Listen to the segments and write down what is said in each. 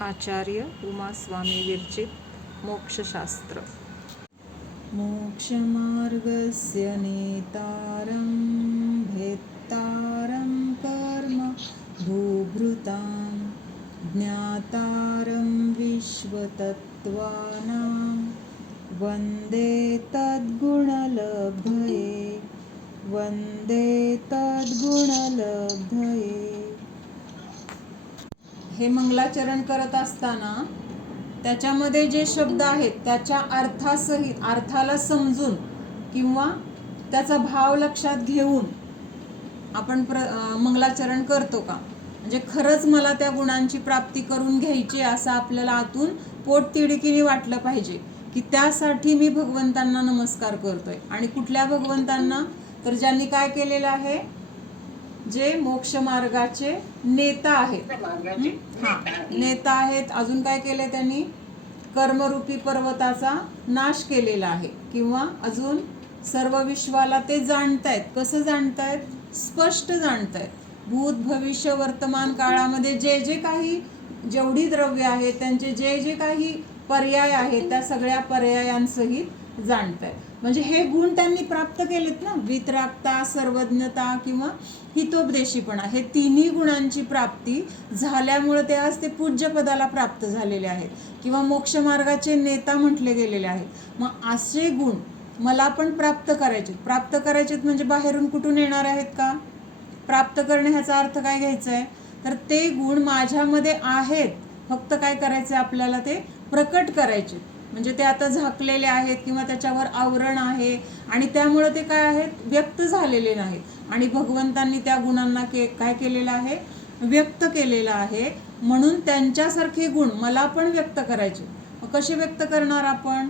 आचार्य उमास्वामी विरचित मोक्षशास्त्र। मोक्षमार्गस्य नेतारं भेत्तारं कर्म भूभृतां ज्ञातारं विश्वतत्त्वानां वन्दे तद्गुणलब्धये हे मंगलाचरण करत असताना त्याच्यामध्ये जे शब्द आहेत त्याच्या अर्थासहित अर्थाला समजून किंवा त्याचा भाव लक्षात घेऊन आपण मंगलाचरण करतो का? म्हणजे खरंच मला त्या गुणांची प्राप्ती करून घ्यायची असं आपल्याला आतून पोटतिडकीने वाटलं पाहिजे की त्यासाठी मी भगवंतांना नमस्कार करतोय. आणि कुठल्या भगवंतांना? तर ज्यांनी काय केलेलं आहे, जे मोक्ष मार्गाचे नेता आहेत. नेता आहेत. अजून काय केले त्यांनी? कर्मरूपी पर्वताचा नाश केलेला आहे. किंवा अजून सर्व विश्वाला ते जाणतायत. कसं जाणतायत? स्पष्ट जाणतायत. भूत भविष्य वर्तमान काळामध्ये जे जे काही जेवढी द्रव्य आहेत त्यांचे जे जे काही पर्याय आहेत त्या सगळ्या पर्यायांसहित जाणतायत. म्हणजे हे गुण त्यांनी प्राप्त केलेत ना. वितरागता, सर्वज्ञता किंवा हितोपदेशीपणा, हे तिन्ही गुणांची प्राप्ती झाल्यामुळे ते आज ते पूज्य पदाला प्राप्त झालेले आहेत किंवा मोक्ष मार्गाचे नेता म्हटले गेलेले आहेत. मग असे गुण मला पण प्राप्त करायचेत म्हणजे बाहेरून कुठून येणार आहेत का? प्राप्त करणे ह्याचा अर्थ काय घ्यायचा आहे? तर ते गुण माझ्यामध्ये आहेत, फक्त काय करायचं आपल्याला? ते प्रकट करायचे. म्हणजे ते आता झाकलेले आहेत किंवा त्याच्यावर आवरण आहे आणि त्यामुळे ते काय आहेत? व्यक्त झालेले नाहीत. आणि भगवंतांनी त्या गुणांना काय केलेलं आहे? व्यक्त केलेलं आहे. म्हणून त्यांच्यासारखे गुण मला पण व्यक्त करायचे. कसे व्यक्त करणार आपण?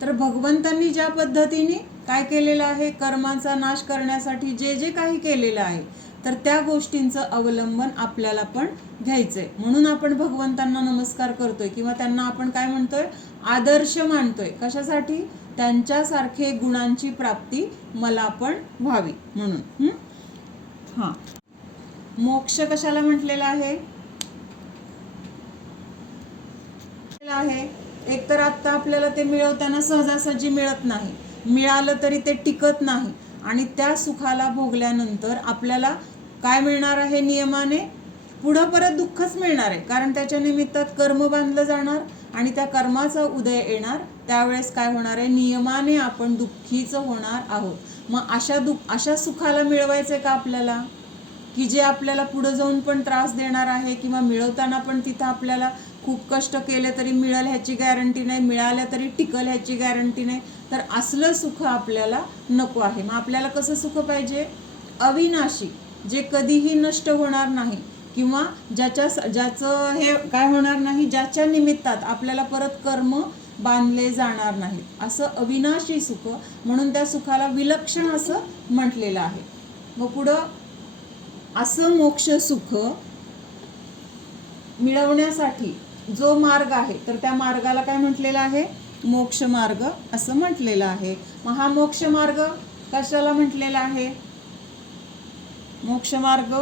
तर भगवंतांनी ज्या पद्धतीने काय केलेलं आहे, कर्मांचा नाश करण्यासाठी जे जे काही केलेलं आहे, तर त्या गोष्टींचं अवलंबन आपल्याला पण घ्यायचंय. म्हणून आपण भगवंतांना नमस्कार करतोय किंवा त्यांना आपण काय म्हणतोय? आदर्श मानतोय. कशासाठी? त्यांच्यासारखे गुणांची प्राप्ती मला पण व्हावी म्हणून. मोक्ष कशाला म्हटलेला आहे? एक तर आता आपल्याला ते मिळवताना सहजासहजी मिळत नाही. मिळालं तरी ते टिकत नाही. आणि त्या सुखाला भोगल्यानंतर आपल्याला काय मिळणार आहे? नियमाने पुढं परत दुःखच मिळणार आहे. कारण त्याच्या निमित्तात कर्म बांधलं जाणार आणि त्या कर्माचा उदय येणार. त्यावेळेस काय होणार आहे? नियमाने आपण दुःखीच होणार आहोत. मग अशा सुखाला मिळवायचंय का आपल्याला, की जे आपल्याला पुढे जाऊन पण त्रास देणार आहे किंवा मिळवताना पण तिथं आपल्याला खूप कष्ट केले तरी मिळेल ह्याची गॅरंटी नाही, मिळाल्या तरी टिकल ह्याची गॅरंटी नाही. तर असलं सुख आपल्याला नको आहे. मग आपल्याला कसं सुख पाहिजे? अविनाशी, जे कधीही नष्ट होणार नाही किंवा ज्याचं हे काय होणार नाही, ज्याच्या निमित्तात आपल्याला परत कर्म बांधले जाणार नाहीत, असं अविनाशी सुख. म्हणून त्या सुखाला विलक्षण असं म्हटलेलं आहे. मग पुढं असं मोक्ष सुख मिळवण्यासाठी जो मार्ग आहे, तर त्या मार्गाला काय म्हटलेलं आहे? मोक्ष मार्ग असं म्हटलेलं आहे. मग हा मोक्ष मार्ग कशाला म्हटलेला आहे? मोक्ष मार्ग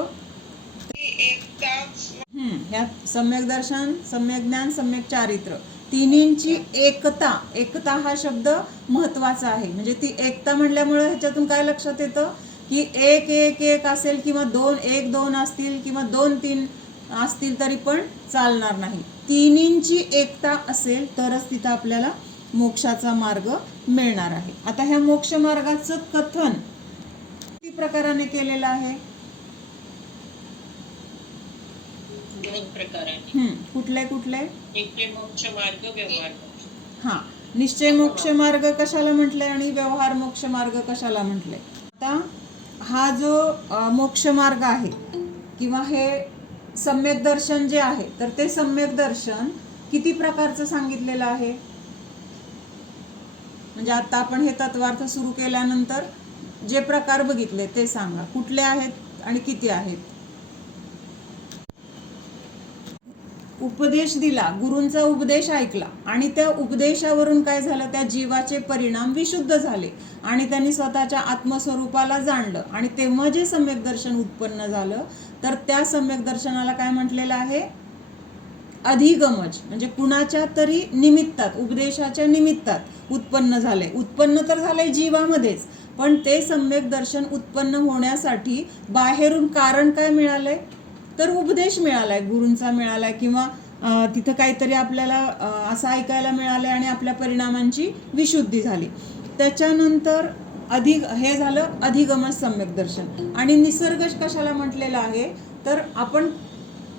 ह्यात सम्यक दर्शन, सम्यक ज्ञान, सम्यक चारित्र्य तिन्हींची एकता हा शब्द महत्वाचा आहे. म्हणजे ती एकता म्हटल्यामुळे ह्याच्यातून काय लक्षात येतं की एक असेल किंवा 2-1-2 असतील किंवा 2-3 असतील तरी पण चालणार नाही. तिन्हींची एकता असेल तरच तिथं आपल्याला मोक्षाचा मार्ग मिळणार आहे. आता ह्या मोक्ष मार्गाचं कथन किती प्रकाराने केलेलं आहे? 2 प्रकाराने. कुठले? निश्चय मोक्ष मार्ग, व्यवहार मोक्ष. निश्चय मोक्ष मार्ग कशाला म्हटलंय आणि व्यवहार मोक्ष मार्ग कशाला म्हटलंय? आता हा जो मोक्ष मार्ग आहे किंवा हे सम्यक दर्शन जे आहे, तर ते सम्यक दर्शन किती प्रकारचं सांगितलेलं आहे? म्हणजे आता आपण हे तत्वार्थ सुरू केल्यानंतर जे प्रकार बघितले ते सांगा. कुठले आहेत आणि किती आहेत? उपदेश दिला, गुरूंचा उपदेश ऐकला आणि त्या उपदेशावरून काय झालं? त्या जीवाचे परिणाम विशुद्ध झाले आणि त्यांनी स्वतःच्या आत्मस्वरूपाला जाणलं आणि तेव्हा जे सम्यक दर्शन उत्पन्न झालं, तर त्या सम्यक दर्शनाला काय म्हटलेलं आहे? अधिगमज म्हणजे कुणाच्या तरी निमित्तात, उपदेशाच्या निमित्तात उत्पन्न झालंय. उत्पन्न तर झालंय जीवामध्येच, पण ते सम्यक दर्शन उत्पन्न होण्यासाठी बाहेरून कारण काय मिळालंय, तर उपदेश मिळालाय, गुरूंचा मिळालाय, किंवा तिथं काहीतरी आपल्याला असं ऐकायला मिळालंय आणि आपल्या परिणामांची विशुद्धी झाली. त्याच्यानंतर हे झालं अधिगमज सम्यक दर्शन. आणि निसर्ग कशाला म्हटलेलं आहे, तर आपण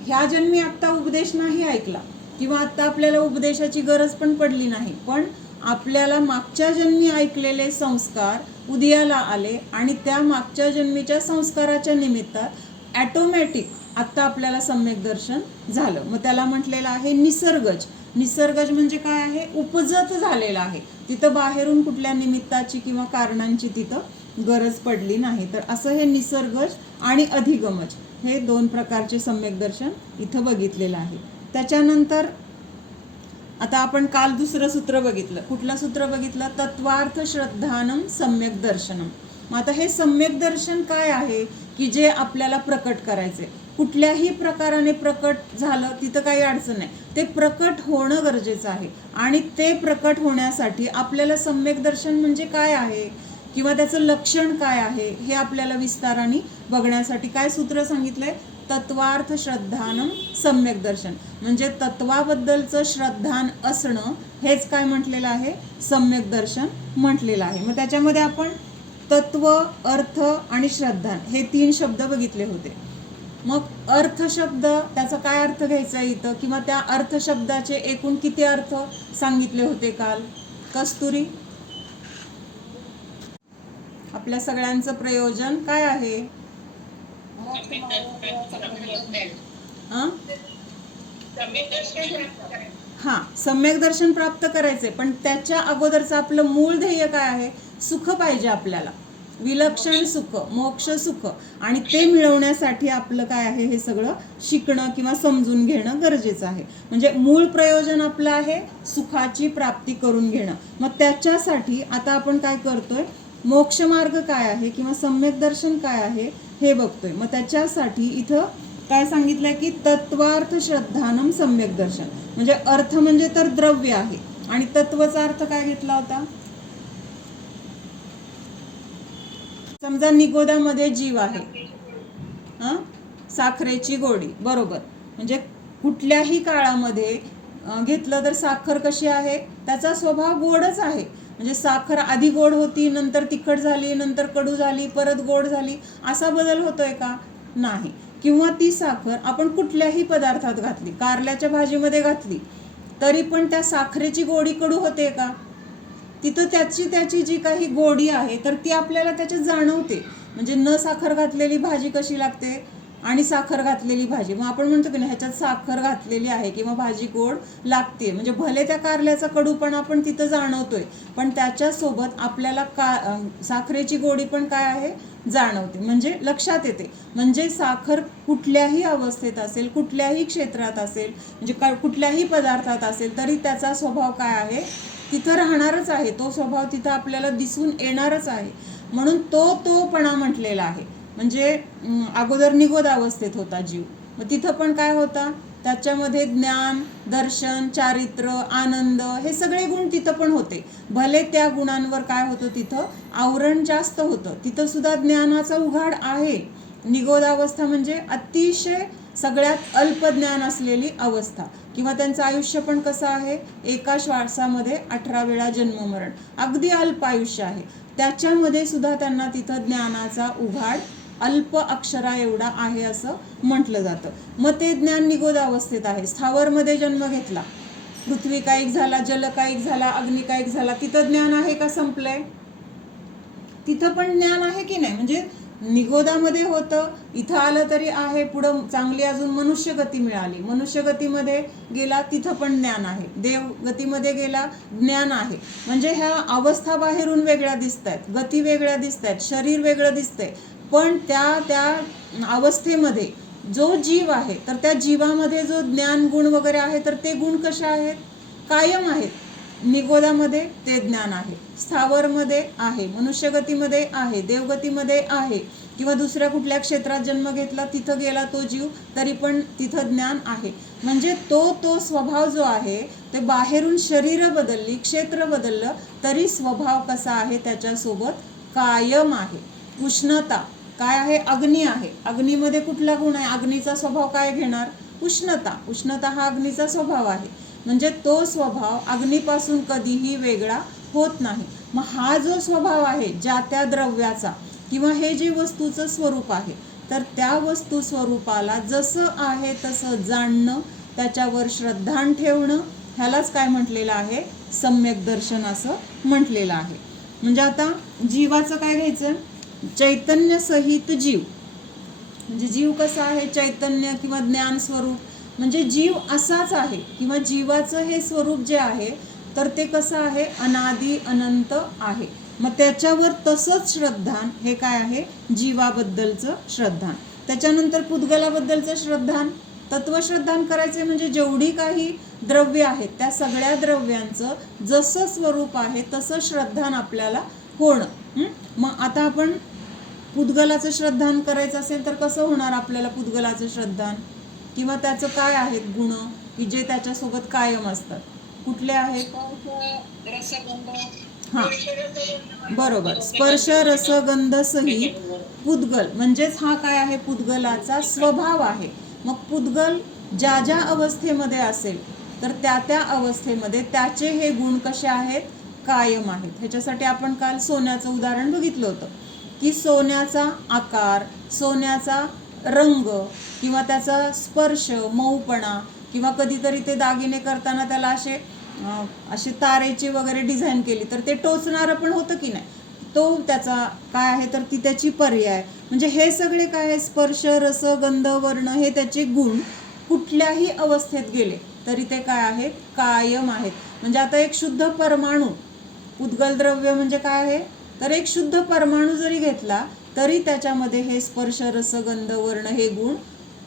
ह्या जन्मी आत्ता उपदेश नाही ऐकला किंवा आत्ता आपल्याला उपदेशाची गरज पण पडली नाही, पण आपल्याला मागच्या जन्मी ऐकलेले संस्कार उदयाला आले आणि त्या मागच्या जन्मीच्या संस्काराच्या निमित्तात ॲटोमॅटिक आत्ता आपल्याला सम्यक दर्शन झालं. मग त्याला म्हटलेलं आहे निसर्गज. निसर्गज म्हणजे काय आहे, उपजत झालेला आहे. तिथं बाहेरून कुठल्या निमित्ताची किंवा कारणांची तिथं गरज पडली नाही. तर असं हे निसर्गज आणि अधिगमज हे 2 प्रकारचे सम्यक दर्शन इथं बघितलेलं आहे. त्याच्यानंतर आता आपण काल दुसरं सूत्र बघितलं. कुठलं सूत्र बघितलं, तत्वार्थ श्रद्धानम सम्यक दर्शनम. मग आता हे सम्यक दर्शन काय आहे की जे आपल्याला प्रकट करायचे. कुठल्याही प्रकाराने प्रकट झालं तिथं काही अडचण नाही, ते प्रकट होणं गरजेचं आहे. आणि ते प्रकट होण्यासाठी आपल्याला सम्यक दर्शन म्हणजे काय आहे किंवा त्याचं लक्षण काय आहे हे आपल्याला विस्ताराने बघण्यासाठी काय सूत्र सांगितलंय, तत्वार्थ श्रद्धानम सम्यक दर्शन. म्हणजे तत्वाबद्दलचं श्रद्धान असणं हेच काय म्हटलेलं आहे, सम्यक दर्शन म्हटलेलं आहे. मग त्याच्यामध्ये आपण तत्व, अर्थ आणि श्रद्धान हे 3 शब्द बघितले होते. मग अर्थ शब्द त्याचा काय अर्थ घ्यायचा इथं, किंवा त्या अर्थ शब्दाचे एकूण किती अर्थ सांगितले होते काल कस्तुरी. आपल्या सगळ्यांचं प्रयोजन काय आहे, सम्यक दर्शन प्राप्त करायचे. पण त्याच्या अगोदरचं आपलं मूळ ध्येय काय आहे, सुख पाहिजे आपल्याला, विलक्षण सुख, मोक्ष सुख. आणि ते मिळवण्यासाठी आपलं काय आहे, हे सगळं शिकणं किंवा समजून घेणं गरजेचं आहे. म्हणजे मूळ प्रयोजन आपलं आहे सुखाची प्राप्ती करून घेणं. मग त्याच्यासाठी आता आपण काय करतोय, मोक्ष मार्ग काय आहे किंवा सम्यक दर्शन काय आहे हे बघतोय. मग त्याच्यासाठी इथं काय सांगितलंय की तत्वार्थ श्रद्धानम सम्यक दर्शन. म्हणजे अर्थ म्हणजे तर द्रव्य आहे आणि तत्वचा अर्थ काय घेतला होता, समजा निगोदामध्ये जीव आहे, साखरेची गोडी, बरोबर. म्हणजे कुठल्याही काळामध्ये घेतलं तर साखर कशी आहे, त्याचा स्वभाव गोडच आहे. म्हणजे साखर आधी गोड होती, नंतर तिखट झाली, नंतर कडू झाली, परत गोड झाली, असा बदल होतोय का, नाही. किंवा ती साखर आपण कुठल्याही पदार्थात घातली, कारल्याच्या भाजीमध्ये घातली तरी पण त्या साखरेची गोडी कडू होते का, तिथं त्याची जी काही गोडी आहे तर ती आपल्याला त्याच्यात जाणवते. म्हणजे न साखर घातलेली भाजी कशी लागते आणि साखर घातलेली भाजी, मग आपण म्हणतो की नाही ह्याच्यात साखर घातलेली आहे किंवा भाजी गोड लागते. म्हणजे भले त्या कारल्याचा कडूपणा आपण तिथं जाणवतोय, पण त्याच्यासोबत आपल्याला साखरेची गोडी पण काय आहे, जाणवते, म्हणजे लक्षात येते. म्हणजे साखर कुठल्याही अवस्थेत असेल, कुठल्याही क्षेत्रात असेल, म्हणजे कुठल्याही पदार्थात असेल तरी त्याचा स्वभाव काय आहे, तिथं राहणारच आहे. तो स्वभाव तिथं आपल्याला दिसून येणारच आहे. म्हणून तोपणा म्हटलेला आहे. म्हणजे अगोदर निगोद अवस्थेत होता जीव, मग तिथं पण काय होता, त्याच्यामध्ये ज्ञान, दर्शन, चारित्र्य, आनंद हे सगळे गुण तिथं पण होते. भले त्या गुणांवर काय होतं, तिथं आवरण जास्त होतं, तिथं सुद्धा ज्ञानाचा उघाड आहे. निगोद अवस्था म्हणजे अतिशय सगळ्यात अल्प ज्ञान असलेली अवस्था. किंवा त्यांचं आयुष्य पण कसं आहे, एका श्वासामध्ये 18 वेळा जन्ममरण, अगदी अल्प आयुष्य आहे. त्याच्यामध्ये सुद्धा त्यांना तिथं ज्ञानाचा उघाड अल्प अक्षरा एवढा आहे असं म्हटलं जातं. मग ते ज्ञान निगोद अवस्थेत आहे. स्थावरमध्ये जन्म घेतला, पृथ्वी कायिक झाला, जल कायिक झाला, अग्नी कायिक झाला, तिथं ज्ञान आहे का, संपलंय. तिथं पण ज्ञान आहे की नाही. म्हणजे निगोदामध्ये होतं, इथं आलं तरी आहे. पुढं चांगली अजून मनुष्य गती मिळाली, मनुष्य गतीमध्ये गेला, तिथं पण ज्ञान आहे. देव गतीमध्ये गेला, ज्ञान आहे. म्हणजे ह्या अवस्था बाहेरून वेगळ्या दिसत आहेत, गती वेगळ्या दिसत आहेत, शरीर वेगळं दिसतंय, पण त्या अवस्थेमध्ये जो जीव आहे तर त्या जीवामध्ये जो ज्ञान गुण वगैरे आहे तर ते गुण कसे आहेत, कायम आहेत. निगोदामध्ये ते ज्ञान आहे, स्थावरमध्ये आहे, मनुष्यगतीमध्ये आहे, देवगतीमध्ये आहे, किंवा दुसऱ्या कुठल्या क्षेत्रात जन्म घेतला तिथं गेला तो जीव तरी पण तिथं ज्ञान आहे. म्हणजे तो स्वभाव जो आहे ते बाहेरून शरीर बदलली, क्षेत्र बदललं तरी स्वभाव कसा आहे त्याच्यासोबत कायम आहे. उष्णता काय आहे? अग्नी आहे. अग्नीमध्ये कुठला गुण आहे? अग्नीचा स्वभाव काय घेणार? उष्णता. उष्णता हा अग्नीचा स्वभाव आहे. म्हणजे तो स्वभाव अग्नीपासून कधीही वेगळा होत नाही. मग हा जो स्वभाव आहे ज्या त्या द्रव्याचा किंवा हे जे वस्तूचं स्वरूप आहे, तर त्या वस्तू स्वरूपाला जसं आहे तसं जाणणं, त्याच्यावर श्रद्धा ठेवणं, ह्यालाच काय म्हटलेलं आहे? सम्यक दर्शन असं म्हटलेलं आहे. म्हणजे आता जीवाचं काय घ्यायचं? चैतन्य सहित जीव. म्हणजे जीव कसा आहे? चैतन्य किंवा ज्ञान स्वरूप. म्हणजे जीव असाच आहे किंवा जीवाचं हे स्वरूप जे आहे तर ते कसं आहे? अनादी अनंत आहे. मग त्याच्यावर तसंच श्रद्धान हे काय आहे? जीवाबद्दलचं श्रद्धान. त्याच्यानंतर पुद्गलाबद्दलचं श्रद्धान, तत्वश्रद्धान करायचे. म्हणजे जेवढी काही द्रव्य आहेत त्या सगळ्या द्रव्यांचं जसं स्वरूप आहे तसं श्रद्धान आपल्याला होणं. मग आता आपण पुद्गलाचं श्रद्धान करायचं असेल तर कसं होणार आपल्याला पुद्गलाचं श्रद्धान? किंवा त्याचं काय आहेत गुण की जे त्याच्यासोबत कायम असतात? कुठले आहेत? हां, बरोबर. स्पर्श रसगंध सहित पुद्गल. म्हणजेच हा काय आहे? पुद्गलाचा स्वभाव आहे. मग पुद्गल ज्या ज्या अवस्थेमध्ये असेल तर त्या त्या अवस्थेमध्ये त्याचे हे गुण कसे आहेत? कायम आहेत. ह्याच्यासाठी आपण काल सोन्याचं उदाहरण बघितलं होतं की सोन्याचा आकार, सोन्याचा रंग किंवा त्याचा स्पर्श, मऊपणा, किंवा कधीतरी ते दागिने करताना त्याला असे तारेची वगैरे डिझाईन केली तर ते टोचणारं पण होतं की नाही, तो त्याचा काय आहे? तर ती त्याची पर्याय. म्हणजे हे सगळे काय आहे? स्पर्श, रस, गंध, वर्ण हे त्याचे गुण कुठल्याही अवस्थेत गेले तरी ते काय आहेत? कायम आहेत. म्हणजे आता एक शुद्ध परमाणू, पुद्गल द्रव्य म्हणजे काय आहे? तर एक शुद्ध परमाणू जरी घेतला तरी त्याच्यामध्ये हे स्पर्श, रस, गंध, वर्ण हे गुण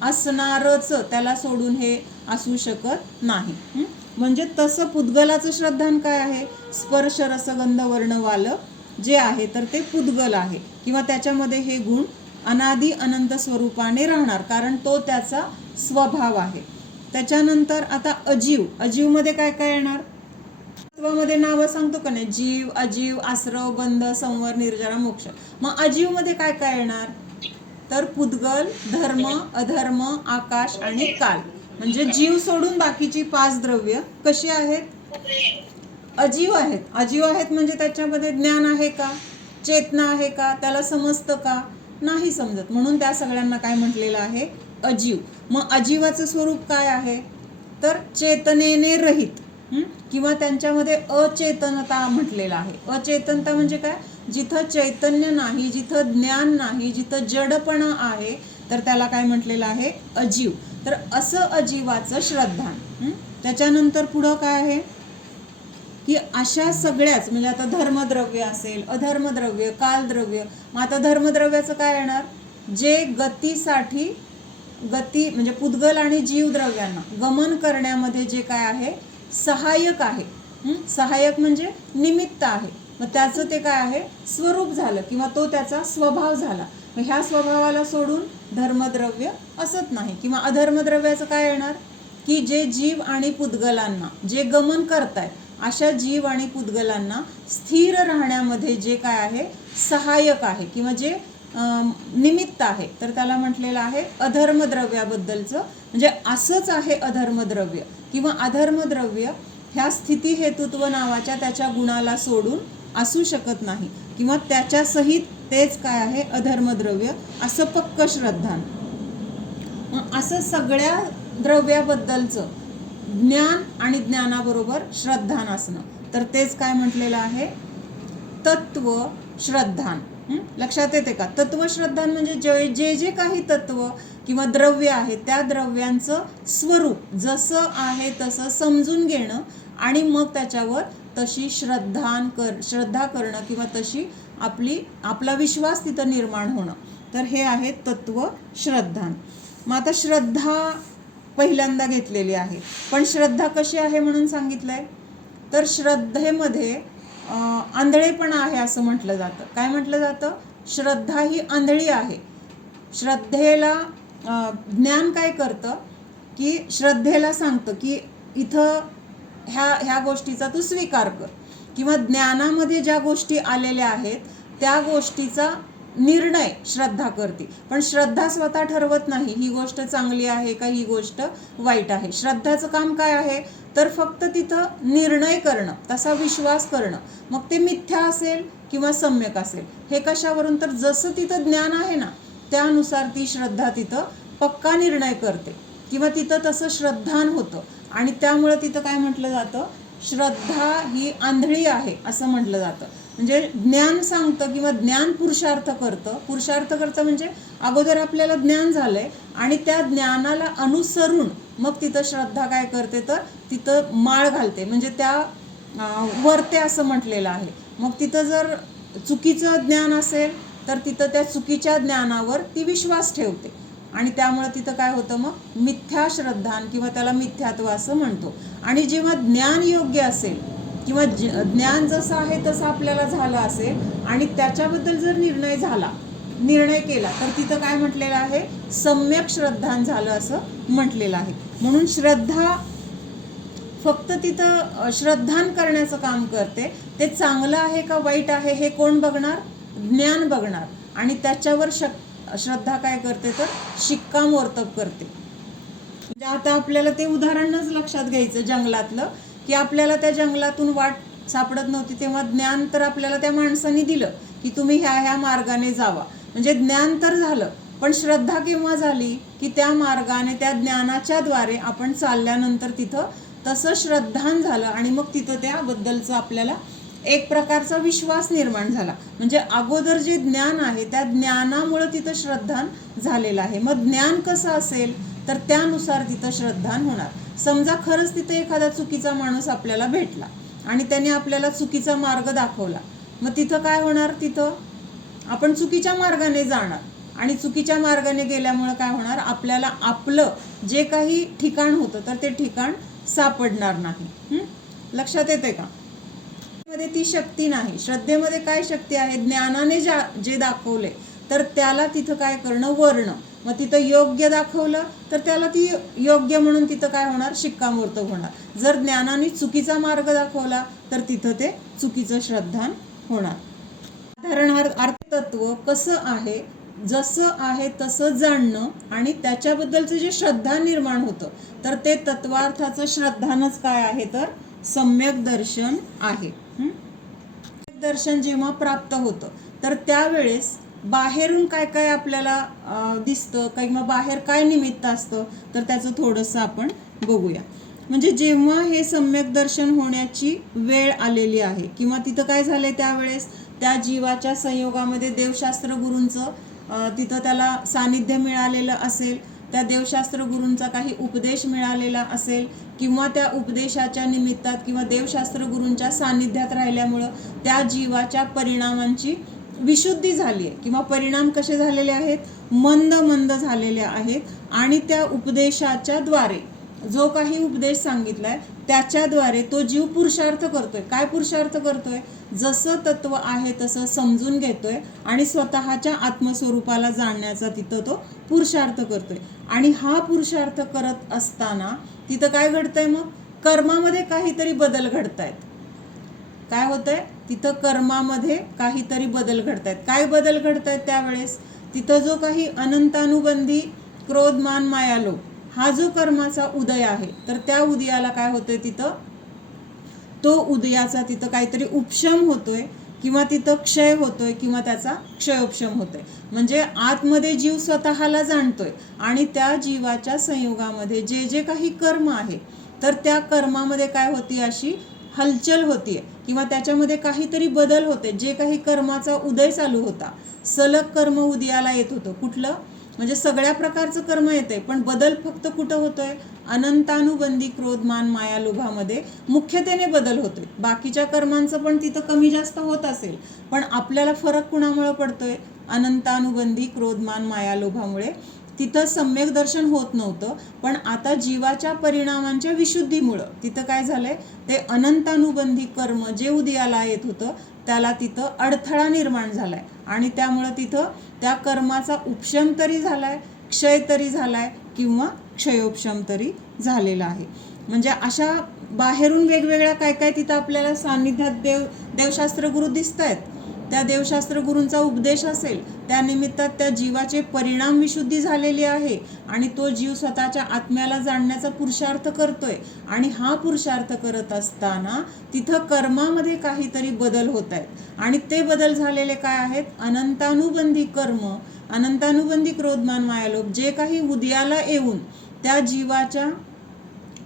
असणारच. त्याला सोडून हे असू शकत नाही. म्हणजे तसं पुद्गलाचं श्रद्धान काय आहे? स्पर्श, रस, गंध, वर्णवालं जे आहे तर ते पुद्गल आहे किंवा त्याच्यामध्ये हे गुण अनादी अनंत स्वरूपाने राहणार, कारण तो त्याचा स्वभाव आहे. त्याच्यानंतर आता अजीव. अजीवमध्ये काय काय येणार? तत्वामध्ये नावं सांगतो का नाही? जीव, अजीव, आश्रव, बंध, संवर, निर्जरा, मोक्ष. मग अजीवमध्ये काय काय येणार? तर पुद्गल, धर्म, अधर्म, आकाश आणि काल. म्हणजे जीव सोडून बाकीची 5 द्रव्य कशी आहेत? अजीव आहेत. अजीव आहेत म्हणजे त्याच्यामध्ये ज्ञान आहे का? चेतना आहे का? त्याला समजतं का? नाही समजत. म्हणून त्या सगळ्यांना काय म्हटलेलं आहे? अजीव. मग अजीवाचं स्वरूप काय आहे? तर चेतनेने रहित किंवा त्यांच्यामध्ये अचेतनता म्हटलेलं आहे. अचेतनता म्हणजे काय? जिथं चैतन्य नाही, जिथं ज्ञान नाही, जिथं जडपणा आहे तर त्याला काय म्हटलेलं आहे? अजीव. तर असं अजीवाचं श्रद्धान. त्याच्यानंतर पुढं काय आहे की अशा सगळ्याच, म्हणजे आता धर्मद्रव्य असेल, अधर्मद्रव्य, कालद्रव्य. मग आता धर्मद्रव्याचं काय येणार? जे गतीसाठी, गती म्हणजे पुद्गल आणि जीवद्रव्यांना गमन करण्यामध्ये जे काय आहे? सहाय्यक आहे. सहाय्यक म्हणजे निमित्त आहे. मग त्याचं ते काय आहे? स्वरूप झालं किंवा तो त्याचा स्वभाव झाला. मग ह्या स्वभावाला सोडून धर्मद्रव्य असत नाही. किंवा अधर्मद्रव्याचं काय येणार? की जे जीव आणि पुद्गलांना जे गमन करतायत अशा जीव आणि पुद्गलांना स्थिर राहण्यामध्ये जे काय आहे? सहाय्यक आहे किंवा जे निमित्त आहे तर त्याला म्हटलेलं आहे अधर्मद्रव्याबद्दलचं. म्हणजे असंच आहे अधर्मद्रव्य किंवा अधर्मद्रव्य ह्या स्थिती हेतुत्व नावाच्या त्याच्या गुणाला सोडून असू शकत नाही किंवा त्याच्यासहित तेच काय आहे? अधर्मद्रव्य असं पक्क श्रद्धान. असं सगळ्या द्रव्याबद्दलचं ज्ञान आणि ज्ञानाबरोबर श्रद्धान असणं तर तेच काय म्हटलेलं आहे? तत्व श्रद्धान. लक्षात येते का? तत्वश्रद्धान म्हणजे जे जे काही तत्व किंवा द्रव्य आहे त्या द्रव्यांचं स्वरूप जसं आहे तसं समजून घेणं आणि मग त्याच्यावर तशी श्रद्धा करणं किंवा तशी आपला विश्वास तिथं निर्माण होणं. तर हे आहे तत्व श्रद्धान. मग आता श्रद्धा पहिल्यांदा घेतलेली आहे. पण श्रद्धा कशी आहे म्हणून सांगितलंय? तर श्रद्धेमध्ये आंधळेपणा आहे असं म्हटलं जातं. काय म्हटलं जातं? श्रद्धा ही आंधळी आहे. श्रद्धेला ज्ञान काय करतं? की श्रद्धेला सांगतं की इथं ह्या गोष्टीचा तू स्वीकार कर, किंवा ज्ञानामध्ये ज्या गोष्टी आलेल्या आहेत त्या गोष्टीचा निर्णय श्रद्धा करते. पण श्रद्धा स्वतः ठरवत नाही ही गोष्ट चांगली आहे का ही गोष्ट वाईट आहे. श्रद्धाचं काम काय आहे तर फक्त तिथं निर्णय करणं, तसा विश्वास करणं. मग ते मिथ्या असेल किंवा सम्यक असेल, हे कशावरून तर जसं तिथं ज्ञान आहे ना त्यानुसार ती श्रद्धा तिथं पक्का निर्णय करते किंवा तिथं तसं श्रद्धान होतं. आणि त्यामुळं तिथं काय म्हटलं जातं, श्रद्धा ही आंधळी आहे असं म्हटलं जातं. म्हणजे ज्ञान सांगतं किंवा ज्ञान पुरुषार्थ करतं म्हणजे अगोदर आपल्याला ज्ञान झालंय आणि त्या ज्ञानाला अनुसरून मग तिथं श्रद्धा काय करते तर तिथं माळ घालते, म्हणजे त्या वर्ते असं म्हटलेलं आहे. मग तिथं जर चुकीचं ज्ञान असेल तर तिथं त्या चुकीच्या ज्ञानावर ती विश्वास ठेवते आणि त्यामुळे तिथं काय होतं मग मिथ्या श्रद्धान किंवा त्याला मिथ्यात्व असं म्हणतो. आणि जेव्हा ज्ञान योग्य असेल किंवा ज्ञान जसं आहे तसं आपल्याला झालं असेल आणि त्याच्याबद्दल जर निर्णय केला तर तिथं काय म्हटलेलं आहे, सम्यक श्रद्धान झालं असं म्हटलेलं आहे. म्हणून श्रद्धा फक्त तिथं श्रद्धान करण्याचं काम करते. ते चांगलं आहे का वाईट आहे हे कोण बघणार, ज्ञान बघणार आणि त्याच्यावर श्रद्धा काय करते तर शिक्कामोर्तब करते. म्हणजे आता आपल्याला ते उदाहरणच लक्षात घ्यायचं जंगलातलं, की आपल्याला त्या जंगलातून वाट सापडत नव्हती तेव्हा ज्ञान तर आपल्याला त्या माणसाने दिलं की तुम्ही ह्या मार्गाने जावा, म्हणजे ज्ञान तर झालं. पण श्रद्धा केव्हा झाली की त्या मार्गाने त्या ज्ञानाच्या द्वारे आपण चालल्यानंतर तिथं तसं श्रद्धान झालं आणि मग तिथं त्याबद्दलचं आपल्याला एक प्रकारचा विश्वास निर्माण झाला. म्हणजे अगोदर जे ज्ञान आहे त्या ज्ञानामुळं तिथं श्रद्धान झालेलं आहे. मग ज्ञान कसं असेल तर त्यानुसार तिथं श्रद्धान होणार. समजा खरंच तिथं एखादा चुकीचा माणूस आपल्याला भेटला आणि त्याने आपल्याला चुकीचा मार्ग दाखवला, मग तिथं काय होणार, तिथं आपण चुकीच्या मार्गाने जाणार आणि चुकीच्या मार्गाने गेल्यामुळं काय होणार, आपल्याला आपलं जे काही ठिकाण होतं तर ते ठिकाण सापडणार नाही. लक्षात येते का? मध्ये ती शक्ती नाही. श्रद्धेमध्ये काय शक्ती आहे, ज्ञानाने जे दाखवले तर त्याला तिथं काय करणं, वर्ण. मग तिथं योग्य दाखवलं तर त्याला ती योग्य म्हणून तिथं काय होणार, शिक्कामोर्तब होणार. जर ज्ञानाने चुकीचा मार्ग दाखवला तर तिथं ते चुकीचं श्रद्धान होणार. साधारण अर्थतत्व कसं आहे, जसं आहे तसं जाणणं आणि त्याच्याबद्दलचं जे श्रद्धा निर्माण होतं तर ते तत्वार्थाचं श्रद्धानच काय आहे तर सम्यक दर्शन आहे. दर्शन जेव्हा प्राप्त होतं तर त्यावेळेस बाहेरून काय काय आपल्याला दिसतं किंवा बाहेर काय निमित्त असतं तर त्याचं थोडंसं आपण बघूया. म्हणजे जेव्हा हे सम्यक दर्शन होण्याची वेळ आलेली आहे किंवा तिथं काय झालंय त्यावेळेस त्या जीवाच्या संयोगामध्ये देवशास्त्र गुरूंचं तिथं त्याला सानिध्य मिळालेलं असेल, त्या देवशास्त्र गुरूंचा काही उपदेश मिळालेला असेल किंवा त्या उपदेशाच्या निमित्तात किंवा देवशास्त्र गुरूंच्या सानिध्यात राहिल्यामुळं त्या जीवाच्या परिणामांची विशुद्धी झाली आहे किंवा परिणाम कसे झालेले आहेत, मंद झालेले आहेत. आणि त्या उपदेशाच्या द्वारे जो काही उपदेश सांगितलाय त्याच्याद्वारे तो जीव पुरुषार्थ करतोय. काय पुरुषार्थ करतोय, जसं तत्व आहे तसं समजून घेतोय आणि स्वतःच्या आत्मस्वरूपाला जाणण्याचा तिथं तो पुरुषार्थ करतोय. आणि हा पुरुषार्थ करत असताना तिथं काय घडतंय, मग कर्मामध्ये काहीतरी बदल घडतायत. काय होतंय तिथं, कर्मामध्ये काहीतरी बदल घडतायत. काय बदल घडतायत त्यावेळेस, तिथं जो काही अनंतानुबंधी क्रोध मान माया लोभ हा जो कर्माचा उदय आहे तर त्या उदयाला काय होतंय, तिथं तो उदयाचा तिथं काहीतरी उपशम होतोय किंवा तिथं क्षय होतोय किंवा त्याचा क्षयोपशम होतोय. म्हणजे आतमध्ये जीव स्वतःला जाणतोय आणि त्या जीवाच्या संयोगामध्ये जे जे काही कर्म आहे तर त्या कर्मामध्ये काय होती, अशी हलचल होतीये किंवा त्याच्यामध्ये काहीतरी बदल होते. जे काही कर्माचा उदय चालू होता, सलग कर्म उदयाला येत होतं, कुठलं म्हणजे सगळ्या प्रकारचं कर्म येते पण बदल फक्त कुठं होतोय, अनंतानुबंधी क्रोध मान माया लोभामध्ये मुख्यतेने बदल होतोय. बाकीच्या कर्मांचं पण तिथं कमी जास्त होत असेल पण आपल्याला फरक कुणामुळे पडतोय, अनंतानुबंधी क्रोध मान माया लोभामुळे. तिथं सम्यक दर्शन होत नव्हतं पण आता जीवाच्या परिणामांच्या विशुद्धीमुळं तिथं काय झालंय, ते अनंतानुबंधी कर्म जे उदयाला येत होतं त्याला तिथं अडथळा निर्माण झालाय आणि त्यामुळं तिथं त्या कर्माचा उपशम तरी झालाय, क्षय तरी झालाय किंवा क्षयोपशम तरी झालेला आहे. म्हणजे अशा बाहेरून वेगवेगळ्या काय काय तिथं आपल्याला सान्निध्यात देवशास्त्र गुरु दिसत आहेत. त्या देवशास्त्र गुरूंचा उपदेश असेल, त्या निमित्तात त्या जीवाचे परिणाम विशुद्धी झालेली आहे आणि तो जीव स्वतःच्या आत्म्याला जाणण्याचा पुरुषार्थ करतोय. आणि हा पुरुषार्थ करत असताना तिथं कर्मामध्ये काहीतरी बदल होत आहेत आणि ते बदल झालेले काय आहेत? अनंतानुबंधी कर्म, अनंतानुबंधी क्रोधमान मायालोभ, जे काही उदयाला येऊन त्या जीवाच्या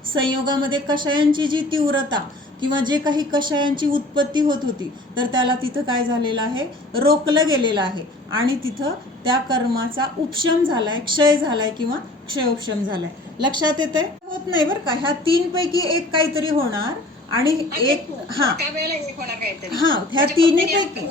संयोगामध्ये कषायांची जी तीव्रता किंवा जे काही कषायांची उत्पत्ती होत होती, तर त्याला तिथं काय झालेलं आहे? रोखलं गेलेलं आहे आणि तिथं त्या कर्माचा उपशम झालाय, क्षय झालाय किंवा क्षयोपशम झालाय. लक्षात येतंय? होत नाही बरं का, ह्या 3 पैकी एक काहीतरी होणार आणि एक ह्या 3 पैकी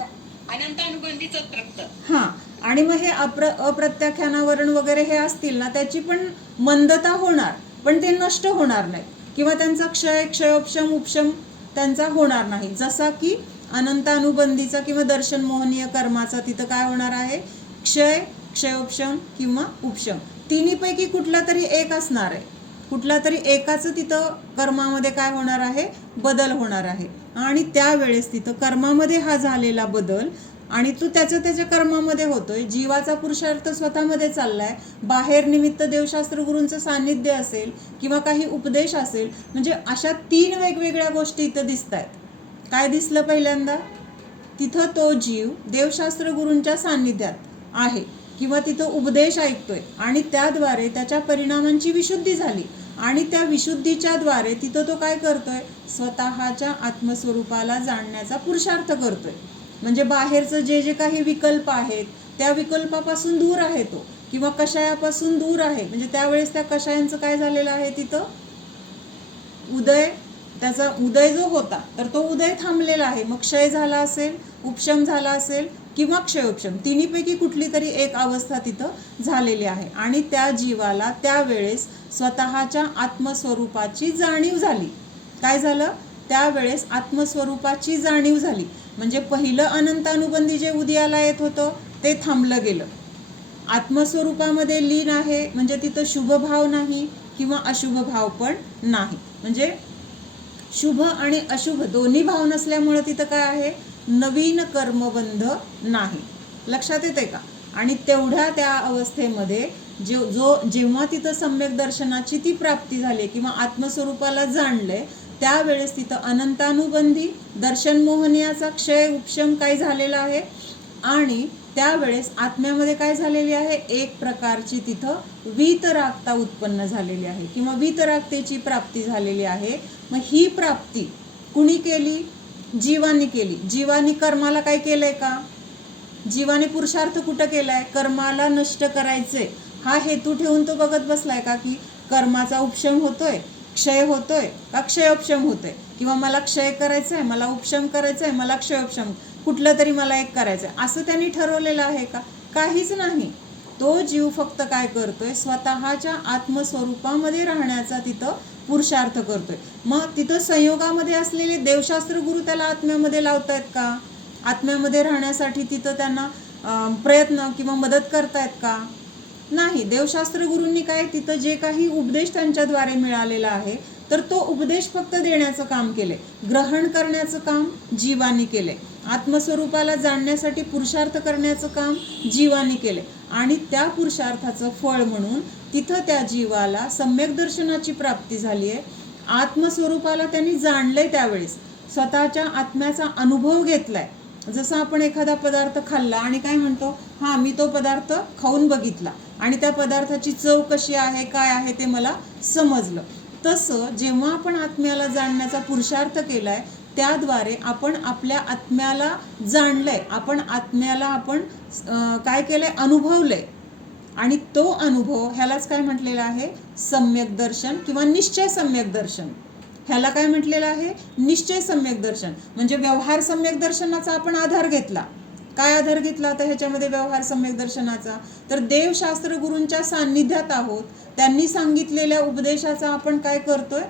आणि मग हे अप्रत्याख्यानावरण वगैरे हे असतील ना, त्याची पण मंदता होणार, पण ते नष्ट होणार नाही किंवा त्यांचा क्षयोपशम उपशम त्यांचा होणार नाही. जसा की अनंतानुबंधीचा किंवा दर्शन मोहनीय कर्माचा तिथं काय होणार आहे? क्षयोपशम किंवा उपशम, तिन्हीपैकी कुठला तरी एक असणार आहे. कुठला तरी एकाचं तिथं कर्मामध्ये काय होणार आहे? बदल होणार आहे. आणि त्यावेळेस तिथं कर्मामध्ये हा झालेला बदल आणि तो त्याच्या कर्मामध्ये होतोय. जीवाचा पुरुषार्थ स्वतःमध्ये चाललाय. बाहेर निमित्त देवशास्त्र गुरूंचं सान्निध्य असेल किंवा काही उपदेश असेल, म्हणजे अशा 3 वेगवेगळ्या गोष्टी इथं दिसत आहेत. काय दिसलं? पहिल्यांदा तिथं तो जीव देवशास्त्र गुरूंच्या सान्निध्यात आहे किंवा तिथं उपदेश ऐकतोय आणि त्याद्वारे त्याच्या परिणामांची विशुद्धी झाली आणि त्या विशुद्धीच्या द्वारे तिथं तो काय करतोय? स्वतःच्या आत्मस्वरूपाला जाणण्याचा पुरुषार्थ करतोय. म्हणजे बाहेरचं जे काही विकल्प आहेत त्या विकल्पापासून दूर आहे तो किंवा कषायापासून दूर आहे. म्हणजे त्यावेळेस त्या कषायांचं काय झालेलं आहे? तिथं त्याचा उदय जो होता तर तो उदय थांबलेला आहे. मग क्षय झाला असेल, उपशम झाला असेल किंवा क्षयोपशम, तिन्हीपैकी कुठली तरी एक अवस्था तिथं झालेली आहे आणि त्या जीवाला त्यावेळेस स्वतःच्या आत्मस्वरूपाची जाणीव झाली. काय झालं? त्यावेळेस आत्मस्वरूपाची जाणीव झाली. म्हणजे पहिलं अनंतानुबंधी जे उदयाला येत होतं ते थांबलं गेलं. आत्मस्वरूपामध्ये लीन आहे म्हणजे तिथं शुभ भाव नाही किंवा अशुभ भाव पण नाही. म्हणजे शुभ आणि अशुभ दोन्ही भाव नसल्यामुळं तिथं काय आहे? नवीन कर्मबंध नाही. लक्षात येते का? आणि तेवढ्या त्या अवस्थेमध्ये जेव्हा तिथं सम्यक दर्शनाची ती प्राप्ती झाली किंवा आत्मस्वरूपाला जाणलंय, त्यावेळेस तिथं अनंतानुबंधी दर्शन मोहनीयाचा क्षय उपशम काय झालेला आहे आणि त्यावेळेस आत्म्यामध्ये काय झालेली आहे? एक प्रकारची तिथं वीतरागता उत्पन्न झालेली आहे किंवा वीतरागतेची प्राप्ती झालेली आहे. मग ही प्राप्ती कुणी केली? जीवानी केली. जीवानी कर्माला काय केलंय का? जीवाने पुरुषार्थ कुठं केलाय? कर्माला नष्ट करायचे हा हेतू ठेवून तो बघत बसलाय का की कर्माचा उपशम होतोय, क्षय होतोय का क्षयोपशम होतोय, किंवा मला क्षय करायचं आहे, मला उपशम करायचं आहे, मला क्षयोपशम कुठलं तरी मला एक करायचं आहे, असं त्यांनी ठरवलेलं आहे का? काहीच नाही. तो जीव फक्त काय करतोय? स्वतःच्या आत्मस्वरूपामध्ये राहण्याचा तिथं पुरुषार्थ करतोय. मग तिथं संयोगामध्ये असलेले देवशास्त्र गुरु त्याला आत्म्यामध्ये लावतायत का? आत्म्यामध्ये राहण्यासाठी तिथं त्यांना प्रयत्न किंवा मदत करतायत का? नाही. देवशास्त्र गुरूंनी काय तिथं जे काही उपदेश त्यांच्याद्वारे मिळालेला आहे तर तो उपदेश फक्त देण्याचं काम केले, ग्रहण करण्याचं काम जीवानी केले, आत्मस्वरूपाला जाणण्यासाठी पुरुषार्थ करण्याचं काम जीवानी केले आणि त्या पुरुषार्थाचं फळ म्हणून तिथं त्या जीवाला सम्यक दर्शनाची प्राप्ती झाली आहे. आत्मस्वरूपाला त्यांनी जाणलंय, त्यावेळेस स्वतःच्या आत्म्याचा अनुभव घेतलाय. जसं आपण एखादा पदार्थ खाल्ला आणि काय म्हणतो, हां मी तो पदार्थ खाऊन बघितला आणि त्या पदार्थाची चव कशी आहे, काय आहे ते मला समजलं. तसं जेव्हा आपण आत्म्याला जाणण्याचा पुरुषार्थ केलाय त्याद्वारे आपण आपल्या आत्म्याला जाणलंय, आपण आत्म्याला काय केलंय? अनुभवलंय. आणि तो अनुभव ह्यालाच काय म्हटलेलं आहे? सम्यक दर्शन किंवा निश्चय सम्यक दर्शन. ह्याला काय म्हटलेलं आहे? निश्चय सम्यक दर्शन. म्हणजे व्यवहार सम्यक दर्शनाचा आपण आधार घेतला. काय आधार घेतला आता ह्याच्यामध्ये व्यवहार सम्यक दर्शनाचा? तर देवशास्त्र गुरूंच्या सान्निध्यात आहोत, त्यांनी सांगितलेल्या उपदेशाचा आपण काय करतोय?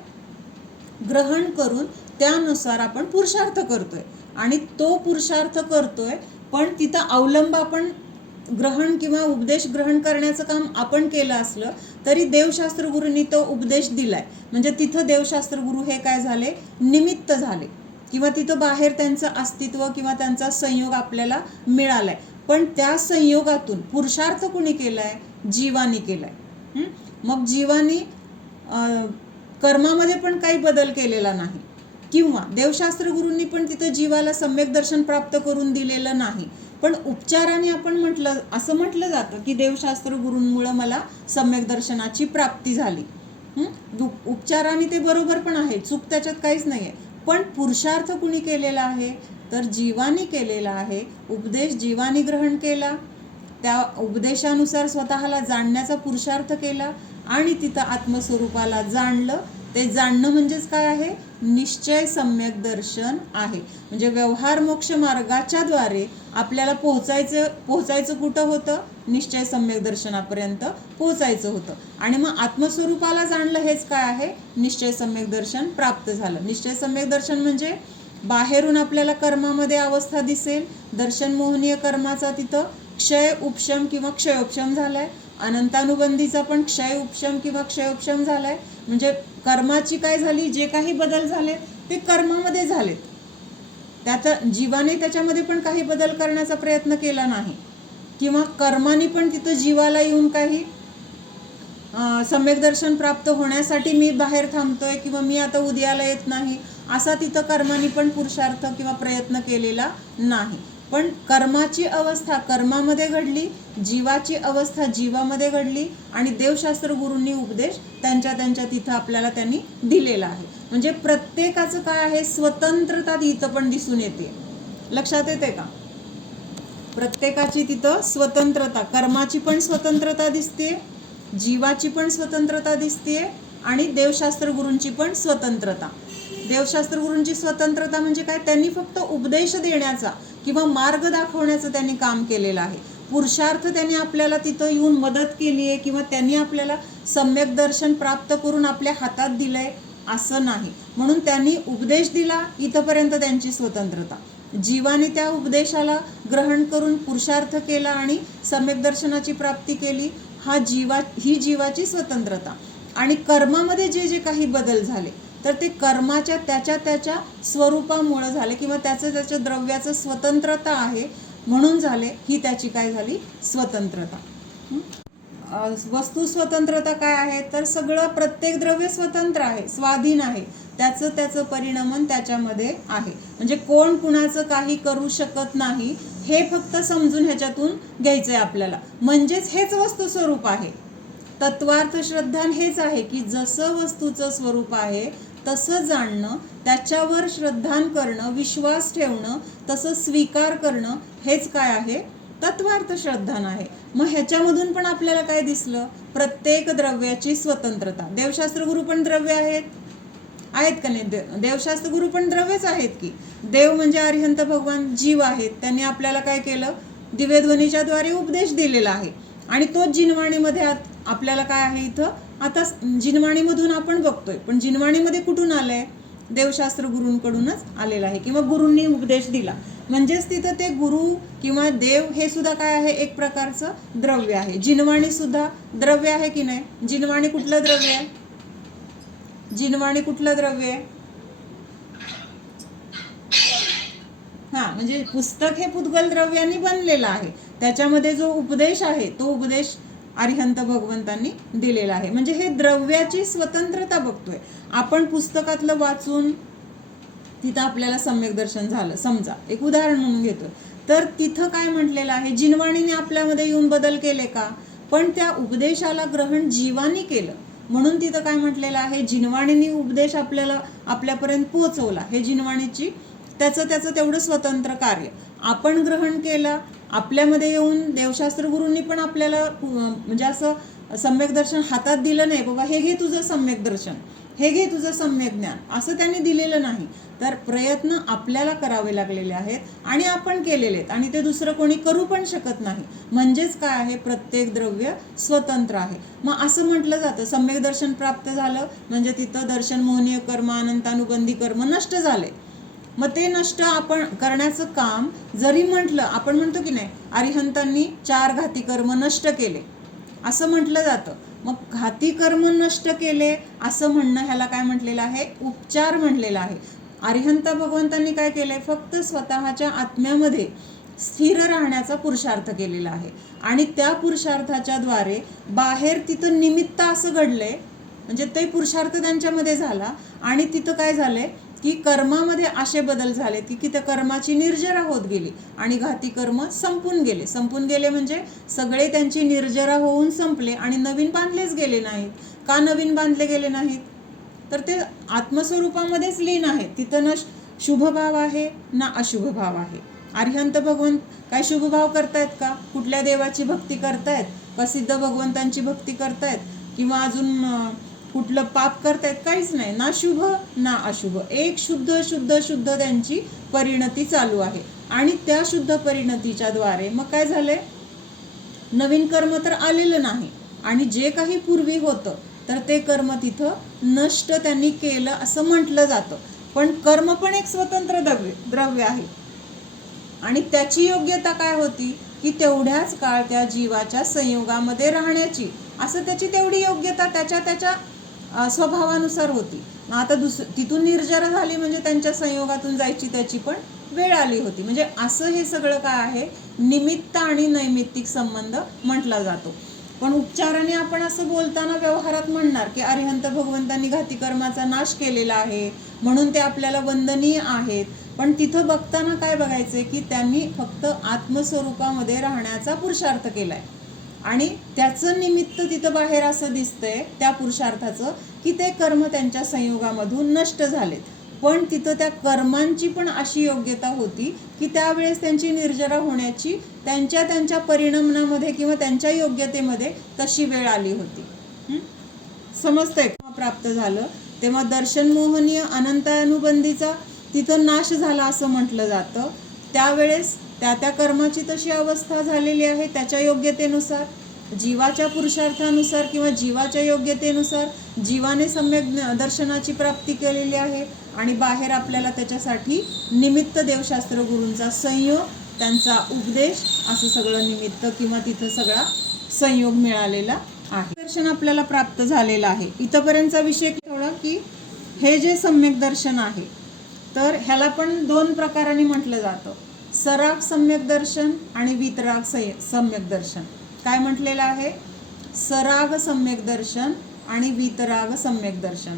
ग्रहण करून त्यानुसार आपण पुरुषार्थ करतोय आणि तो पुरुषार्थ करतोय, पण तिथं अवलंब आपण ग्रहण किंवा उपदेश ग्रहण करण्याचं काम आपण केलं असलं तरी देवशास्त्र गुरूंनी तो उपदेश दिलाय. म्हणजे तिथं देवशास्त्र गुरु हे काय झाले, निमित्त झाले, किंवा तिथं बाहेर त्यांचं अस्तित्व किंवा त्यांचा संयोग आपल्याला मिळालाय. पण त्या संयोगातून पुरुषार्थ कुणी केलाय, जीवानी केलाय. मग जीवानी कर्मामध्ये पण काही बदल केलेला नाही, किंवा देवशास्त्र गुरूंनी पण तिथं जीवाला सम्यक दर्शन प्राप्त करून दिलेलं नाही. पण उपचाराने आपण असं म्हटलं जातं की देवशास्त्र गुरूंमुळे मला सम्यक दर्शनाची प्राप्ती झाली. उपचाराने ते बरोबर पण आहे, चूक त्याच्यात काहीच नाही आहे. पण पुरुषार्थ कुणी केलेला आहे, तर जीवानी केलेला आहे. उपदेश जीवानी ग्रहण केला, त्या उपदेशानुसार स्वतःला जाणण्याचा पुरुषार्थ केला आणि तिथं आत्मस्वरूपाला जाणलं. ते जाणणं म्हणजेच काय आहे, निश्चय सम्यक दर्शन आहे. म्हणजे व्यवहार मोक्ष मार्गाच्या द्वारे आपल्याला पोहोचायचं कुठं होतं, निश्चय सम्यक दर्शनापर्यंत पोहोचायचं होतं. आणि मग आत्मस्वरूपाला जाणलं, हेच काय आहे, निश्चय सम्यक दर्शन प्राप्त झालं. निश्चय सम्यक दर्शन म्हणजे बाहेरून आपल्याला कर्मामध्ये अवस्था दिसेल, दर्शन मोहनीय कर्माचा तिथं क्षय उपशम किंवा क्षयोपशम झालाय, अनंतानुबंधीचा पण क्षय उपशम किंवा क्षयोपशम झालाय. म्हणजे कर्माची काय झाली, जे काही बदल झाले ते कर्मामध्ये झालेत. त्यात जीवाने त्याच्यामध्ये पण काही बदल करण्याचा प्रयत्न केला नाही, किंवा कर्माने पण तिथं जीवाला येऊन काही सम्यक दर्शन प्राप्त होण्यासाठी मी बाहेर थांबतोय किंवा मी आता उद्याला येत नाही, असा तिथं कर्माने पण पुरुषार्थ किंवा प्रयत्न केलेला नाही. पण कर्माची अवस्था कर्मामध्ये घडली, जीवाची अवस्था जीवामध्ये घडली, आणि देवशास्त्र गुरूंनी उपदेश त्यांच्या तिथं आपल्याला त्यांनी दिलेला आहे. म्हणजे प्रत्येकाचं काय आहे, स्वतंत्रता इथं पण दिसून येते. लक्षात येते का? प्रत्येकाची तिथं स्वतंत्रता, कर्माची पण स्वतंत्रता दिसते, जीवाची पण स्वतंत्रता दिसते, आणि देवशास्त्र गुरूंची पण स्वतंत्रता. देवशास्त्र गुरूंची स्वतंत्रता म्हणजे काय, त्यांनी फक्त उपदेश देण्याचा किंवा मार्ग दाखवण्याचं त्यांनी काम केलेलं आहे. पुरुषार्थ त्यांनी आपल्याला तिथं येऊन मदत केली आहे किंवा त्यांनी आपल्याला सम्यक दर्शन प्राप्त करून आपल्या हातात दिलंय असं नाही. म्हणून त्यांनी उपदेश दिला, इथंपर्यंत त्यांची स्वतंत्रता. जीवाने त्या उपदेशाला ग्रहण करून पुरुषार्थ केला आणि सम्यक दर्शनाची प्राप्ती केली, ही जीवाची स्वतंत्रता. आणि कर्मामध्ये जे काही बदल झाले तर ते कर्माच्या त्याच्या स्वरूपामुळे झाले, किंवा त्याच्या द्रव्याचं स्वतंत्रता आहे म्हणून झाले, ही त्याची काय झाली, स्वतंत्रता. वस्तू स्वतंत्रता काय आहे, तर सगळं प्रत्येक द्रव्य स्वतंत्र आहे, स्वाधीन आहे, त्याचं परिणमन त्याच्यामध्ये आहे. म्हणजे कोण कुणाचं काही करू शकत नाही, हे फक्त समजून ह्याच्यातून घ्यायचंय आपल्याला. म्हणजेच हेच वस्तू स्वरूप आहे. तत्वार्थ श्रद्धान हेच आहे की जसं वस्तूचं स्वरूप आहे तसं जाणणं, त्याच्यावर श्रद्धान करणं, विश्वास ठेवणं, तसं स्वीकार करणं, हेच काय आहे, तत्वार्थ श्रद्धान आहे. मग ह्याच्यामधून पण आपल्याला काय दिसलं, प्रत्येक द्रव्याची स्वतंत्रता. देवशास्त्र गुरु पण द्रव्य आहेत का नाही, देवशास्त्र गुरु पण द्रव्यच आहेत की. देव म्हणजे अरिहंत भगवान जीव आहेत, त्यांनी आपल्याला काय केलं, दिव्यध्वनीच्या द्वारे उपदेश दिलेला आहे. आणि तोच जिनवाणीमध्ये आपल्याला काय आहे, इथं आता जिनवाणीमधून आपण बघतोय, पण जिनवाणीमध्ये कुठून आलंय, देवशास्त्र गुरूंकडूनच आलेला आहे, किंवा गुरूंनी उपदेश दिला. म्हणजेच तिथं ते गुरु किंवा देव हे सुद्धा काय आहे, एक प्रकारचं द्रव्य आहे. जिनवाणी सुद्धा द्रव्य आहे की नाही. जिनवाणी कुठलं द्रव्य आहे, जिनवाणी कुठलं द्रव्य आहे, म्हणजे पुस्तक हे पुद्गल द्रव्यांनी बनलेलं आहे. त्याच्यामध्ये जो उपदेश आहे तो उपदेश अरिहंत भगवंतांनी दिलेला आहे. म्हणजे हे द्रव्याची स्वतंत्रता बघतोय आपण. पुस्तकातलं वाचून तिथं आपल्याला सम्यक दर्शन झालं, समजा एक उदाहरण म्हणून घेतोय, तर तिथं काय म्हटलेलं आहे, जिनवाणीने आपल्यामध्ये येऊन बदल केले का, पण त्या उपदेशाला ग्रहण जीवानी केलं म्हणून तिथं काय म्हटलेलं आहे, जिनवाणीने उपदेश आपल्याला आपल्यापर्यंत पोहोचवला. हे जिनवाणीची त्याचं तेवढं स्वतंत्र कार्य आपण ग्रहण केलं. आपल्यामध्ये येऊन देवशास्त्र गुरूंनी पण आपल्याला म्हणजे असं सम्यक दर्शन हातात दिलं नाही, बाबा हे घे तुझं सम्यक दर्शन, हे घे तुझं सम्यक ज्ञान, असं त्यांनी दिलेलं नाही. तर प्रयत्न आपल्याला करावे लागलेले आहेत आणि आपण केलेले आहेत, आणि ते दुसरं कोणी करू पण शकत नाही. म्हणजेच काय आहे, प्रत्येक द्रव्य स्वतंत्र आहे. मग असं म्हटलं जातं सम्यक दर्शन प्राप्त झालं म्हणजे तिथं दर्शन मोहनीय कर्म, अनंतानुबंधी कर्म नष्ट झाले. मग ते नष्ट आपण करण्याचं काम जरी म्हटलं, आपण म्हणतो की नाही, अरिहंतांनी 4 घाती कर्म नष्ट केले असं म्हटलं जातं. मग घाती कर्म नष्ट केले असं म्हणणं ह्याला काय म्हटलेलं आहे? उपचार म्हणलेला आहे. अरिहंत भगवंतांनी काय केलंय? फक्त स्वतःच्या आत्म्यामध्ये स्थिर राहण्याचा पुरुषार्थ केलेला आहे आणि त्या पुरुषार्थाच्या द्वारे बाहेर तिथं निमित्त असं घडलंय, म्हणजे ते पुरुषार्थ त्यांच्यामध्ये झाला आणि तिथं काय झालंय की कर्मामध्ये असे बदल झाले की त्या कर्माची निर्जरा होत गेली आणि घाती कर्म संपून गेले. संपून गेले म्हणजे सगळे त्यांची निर्जरा होऊन संपले आणि नवीन बांधलेच गेले नाहीत. का नवीन बांधले गेले नाहीत? तर ते आत्मस्वरूपामध्येच लीन आहेत. तिथं ना शुभ भाव आहे ना अशुभ भाव आहे. अरिहंत भगवंत काय शुभ भाव करतायत का? कुठल्या देवाची भक्ती करतायत का? सिद्ध भगवंतांची भक्ती करतायत किंवा अजून कुठलं पाप करतायत? काहीच नाही. ना शुभ ना अशुभ, एक शुद्ध शुद्ध शुद्ध त्यांची परिणती चालू आहे आणि त्या शुद्ध परिणतीच्या द्वारे मग काय झालंय? नवीन कर्म तर आलेलं नाही आणि जे काही पूर्वी होतं तर ते कर्म तिथं नष्ट त्यांनी केलं असं म्हटलं जातं. पण कर्म पण एक स्वतंत्र द्रव्य आहे आणि त्याची योग्यता काय होती की तेवढ्याच काळ त्या जीवाच्या संयोगामध्ये राहण्याची, असं त्याची तेवढी योग्यता त्याच्या स्वभावानुसार होती. आता तिथून निर्जरा झाली म्हणजे त्यांच्या संयोगातून जायची त्याची पण वेळ आली होती. म्हणजे असं हे सगळं काय आहे? निमित्त आणि नैमित्तिक संबंध म्हटला जातो. पण उपचाराने आपण असं बोलताना व्यवहारात म्हणणार की अरिहंत भगवंतांनी घाती कर्माचा नाश केलेला आहे म्हणून ते आपल्याला वंदनीय आहेत. पण तिथं बघताना काय बघायचंय की त्यांनी फक्त आत्मस्वरूपामध्ये राहण्याचा पुरुषार्थ केलाय आणि त्याचं निमित्त तिथं बाहेर असं दिसतंय त्या पुरुषार्थाचं की ते कर्म त्यांच्या संयोगामधून नष्ट झालेत. पण तिथं त्या कर्मांची पण अशी योग्यता होती की त्यावेळेस त्यांची निर्जरा होण्याची त्यांच्या परिणामामध्ये किंवा त्यांच्या योग्यतेमध्ये तशी वेळ आली होती. समजतंय? प्राप्त झालं तेव्हा दर्शन मोहनीय अनंतानुबंधीचा तिथं नाश झाला असं म्हटलं जातं. त्यावेळेस त्या कर्माची तशी अवस्था झालेली आहे त्याच्या योग्यतेनुसार, जीवाच्या पुरुषार्थानुसार किंवा जीवाच्या योग्यतेनुसार जीवाने सम्यक दर्शनाची प्राप्ती केलेली आहे आणि बाहेर आपल्याला त्याच्यासाठी निमित्त देवशास्त्र गुरूंचा संयोग, त्यांचा उपदेश, असं सगळं निमित्त किंवा तिथं सगळा संयोग मिळालेला आहे. दर्शन आपल्याला प्राप्त झालेलं आहे. इथंपर्यंतचा विषय थोडा की हे जे सम्यक दर्शन आहे तर ह्याला पण 2 प्रकारांनी म्हटलं जातं. सराग सम्यक दर्शन आणि वितराग सम्यक दर्शन. काय म्हटलेलं आहे? सराग सम्यक दर्शन आणि वितराग सम्यक दर्शन.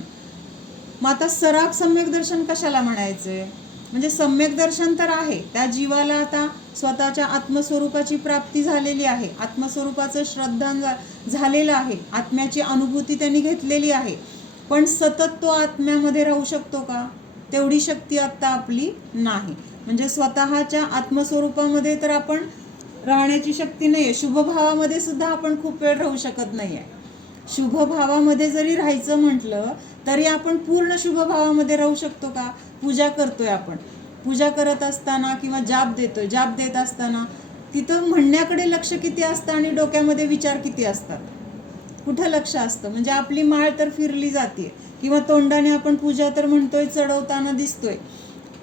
मग आता सराग सम्यक दर्शन कशाला म्हणायचे? म्हणजे सम्यक दर्शन तर आहे, त्या जीवाला आता स्वतःच्या आत्मस्वरूपाची प्राप्ती झालेली आहे, आत्मस्वरूपाचं श्रद्धान झालेलं आहे, आत्म्याची अनुभूती त्यांनी घेतलेली आहे. पण सतत तो आत्म्यामध्ये राहू शकतो का? तेवढी शक्ती आता आपली नाही. म्हणजे स्वतःच्या आत्मस्वरूपामध्ये तर आपण राहण्याची शक्ती नाही आहे. शुभभावामध्ये सुद्धा आपण खूप वेळ राहू शकत नाही आहे. शुभभावामध्ये जरी राहायचं म्हटलं तरी आपण पूर्ण शुभभावामध्ये राहू शकतो का? पूजा करतोय आपण, पूजा करत असताना किंवा जाप देत असताना तिथं म्हणण्याकडे लक्ष किती असतं आणि डोक्यामध्ये विचार किती असतात? कुठं लक्ष असतं? म्हणजे आपली माळ तर फिरली जाते किंवा तोंडाने आपण पूजा तर म्हणतोय, चढवताना दिसतोय,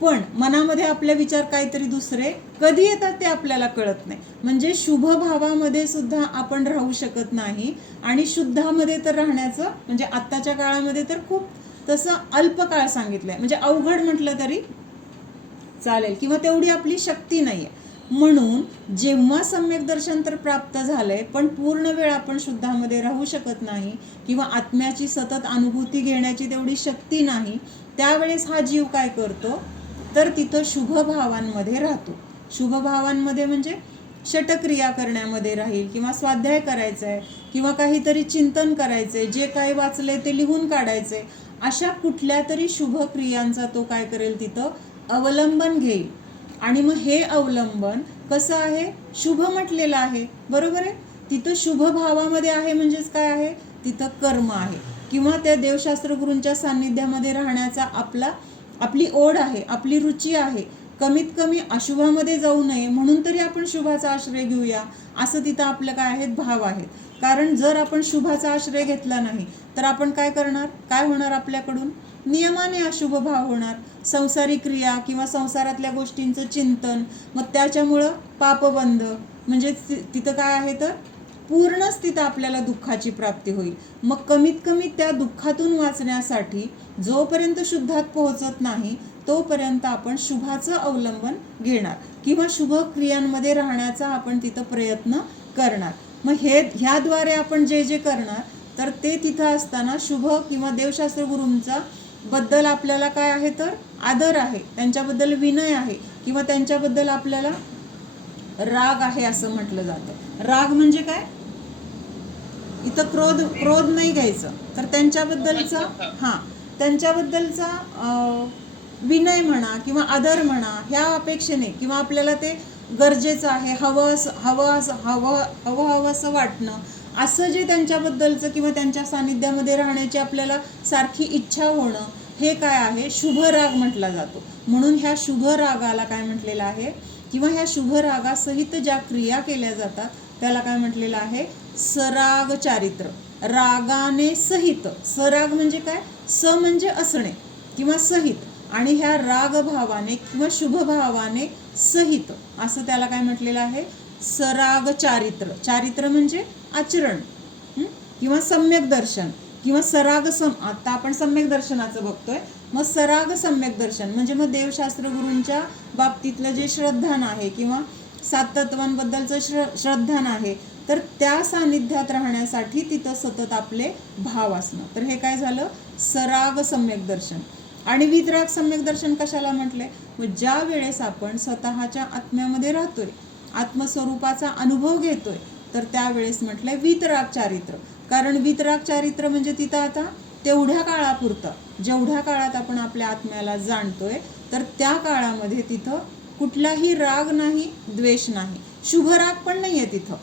पण मनामध्ये आपले विचार काहीतरी दुसरे कधी येतात ते आपल्याला कळत नाही. म्हणजे शुभ भावामध्ये सुद्धा आपण राहू शकत नाही आणि शुद्धामध्ये तर राहण्याचं म्हणजे आत्ताच्या काळामध्ये तर खूप तसं अल्प काळ सांगितलंय, म्हणजे अवघड म्हटलं तरी चालेल किंवा तेवढी आपली शक्ती नाही आहे. म्हणून जेव्हा सम्यक दर्शन तर प्राप्त झालंय पण पूर्ण वेळ आपण शुद्धामध्ये राहू शकत नाही किंवा आत्म्याची सतत अनुभूती घेण्याची तेवढी शक्ती नाही, त्यावेळेस हा जीव काय करतो तर तिथं शुभ भावांमध्ये राहतो. शुभ भावांमध्ये म्हणजे षटक्रिया करण्यामध्ये राहील किंवा स्वाध्याय करायचा आहे किंवा काहीतरी चिंतन करायचं आहे, जे काही वाचले ते लिहून काढायचे, अशा कुठल्या तरी शुभ क्रियांचा तो काय करेल तिथं अवलंबन घेईल. आणि मग हे अवलंबन कसं आहे? शुभ म्हटलेलं आहे, बरोबर आहे. तिथं शुभ भावामध्ये आहे म्हणजेच काय आहे? तिथं कर्म आहे किंवा त्या देवशास्त्र गुरूंच्या सान्निध्यामध्ये राहण्याचा आपली ओढ आहे, आपली रुची आहे. कमीत कमी अशुभामध्ये जाऊ नये म्हणून तरी आपण शुभाचा आश्रय घेऊया, असं तिथं आपलं काय आहेत, भाव आहेत. कारण जर आपण शुभाचा आश्रय घेतला नाही तर आपण काय करणार, काय होणार आपल्याकडून, नियमाने अशुभ भाव होणार, संसारिक क्रिया किंवा संसारातल्या गोष्टींचं चिंतन, मग त्याच्यामुळं पापबंध, म्हणजे तिथं काय आहे तर पूर्णच तिथं आपल्याला दुःखाची प्राप्ती होईल. मग कमीत कमी त्या दुःखातून वाचण्यासाठी जोपर्यंत शुद्धात पोहोचत नाही तोपर्यंत आपण शुभाचं अवलंबन घेणार किंवा शुभ क्रियांमध्ये राहण्याचा आपण तिथं प्रयत्न करणार. मग ह्याद्वारे आपण जे जे करणार तर ते तिथं असताना शुभ किंवा देवशास्त्र गुरूंचा बद्दल आपल्याला काय आहे तर आदर आहे, त्यांच्याबद्दल विनय आहे किंवा त्यांच्याबद्दल आपल्याला राग आहे असं म्हटलं जातं. राग म्हणजे काय, इथं क्रोध नाही घ्यायचं, तर त्यांच्याबद्दलचा विनय म्हणा किंवा आदर म्हणा ह्या अपेक्षेने किंवा आपल्याला ते गरजेचं आहे, हवं असं वाटणं, असं जे त्यांच्याबद्दलचं किंवा त्यांच्या सानिध्यामध्ये राहण्याची आपल्याला सारखी इच्छा होणं, हे काय आहे, शुभ राग म्हटला जातो. म्हणून ह्या शुभ रागाला काय म्हटलेलं आहे किंवा ह्या शुभ रागासहित ज्या क्रिया केल्या जातात त्याला काय म्हटलेलं आहे, सराग चारित्र. रागाने सहित, सराग म्हणजे काय, स म्हणजे असणे किंवा सहित, आणि ह्या राग भावाने किंवा शुभ भावाने सहित असं त्याला काय म्हटलेलं आहे, सराग चारित्र. चारित्र म्हणजे आचरण किंवा सम्यक दर्शन किंवा सराग आता आपण सम्यक दर्शनाचं बघतोय. मग सराग सम्यक दर्शन म्हणजे मग देवशास्त्र गुरूंच्या बाबतीतलं जे श्रद्धान आहे किंवा सात तत्वांबद्दलचं श्रद्धान आहे, तर त्या सानिध्यात राहण्यासाठी तिथं सतत आपले भाव असणं, तर हे काय झालं, सराग सम्यक दर्शन. आणि वितराग सम्यक दर्शन कशाला म्हटले, मग ज्या वेळेस आपण स्वतःच्या आत्म्यामध्ये राहतोय, आत्मस्वरूपाचा अनुभव घेतोय, तर त्यावेळेस म्हटलंय वितराग चारित्र. कारण वितराग चारित्र म्हणजे तिथं आता तेवढ्या काळापुरतं, जेवढ्या काळात आपण आपल्या आत्म्याला जाणतोय, तर त्या काळामध्ये तिथं कुठलाही राग नाही, द्वेष नाही, शुभ राग पण नाहीये तिथं.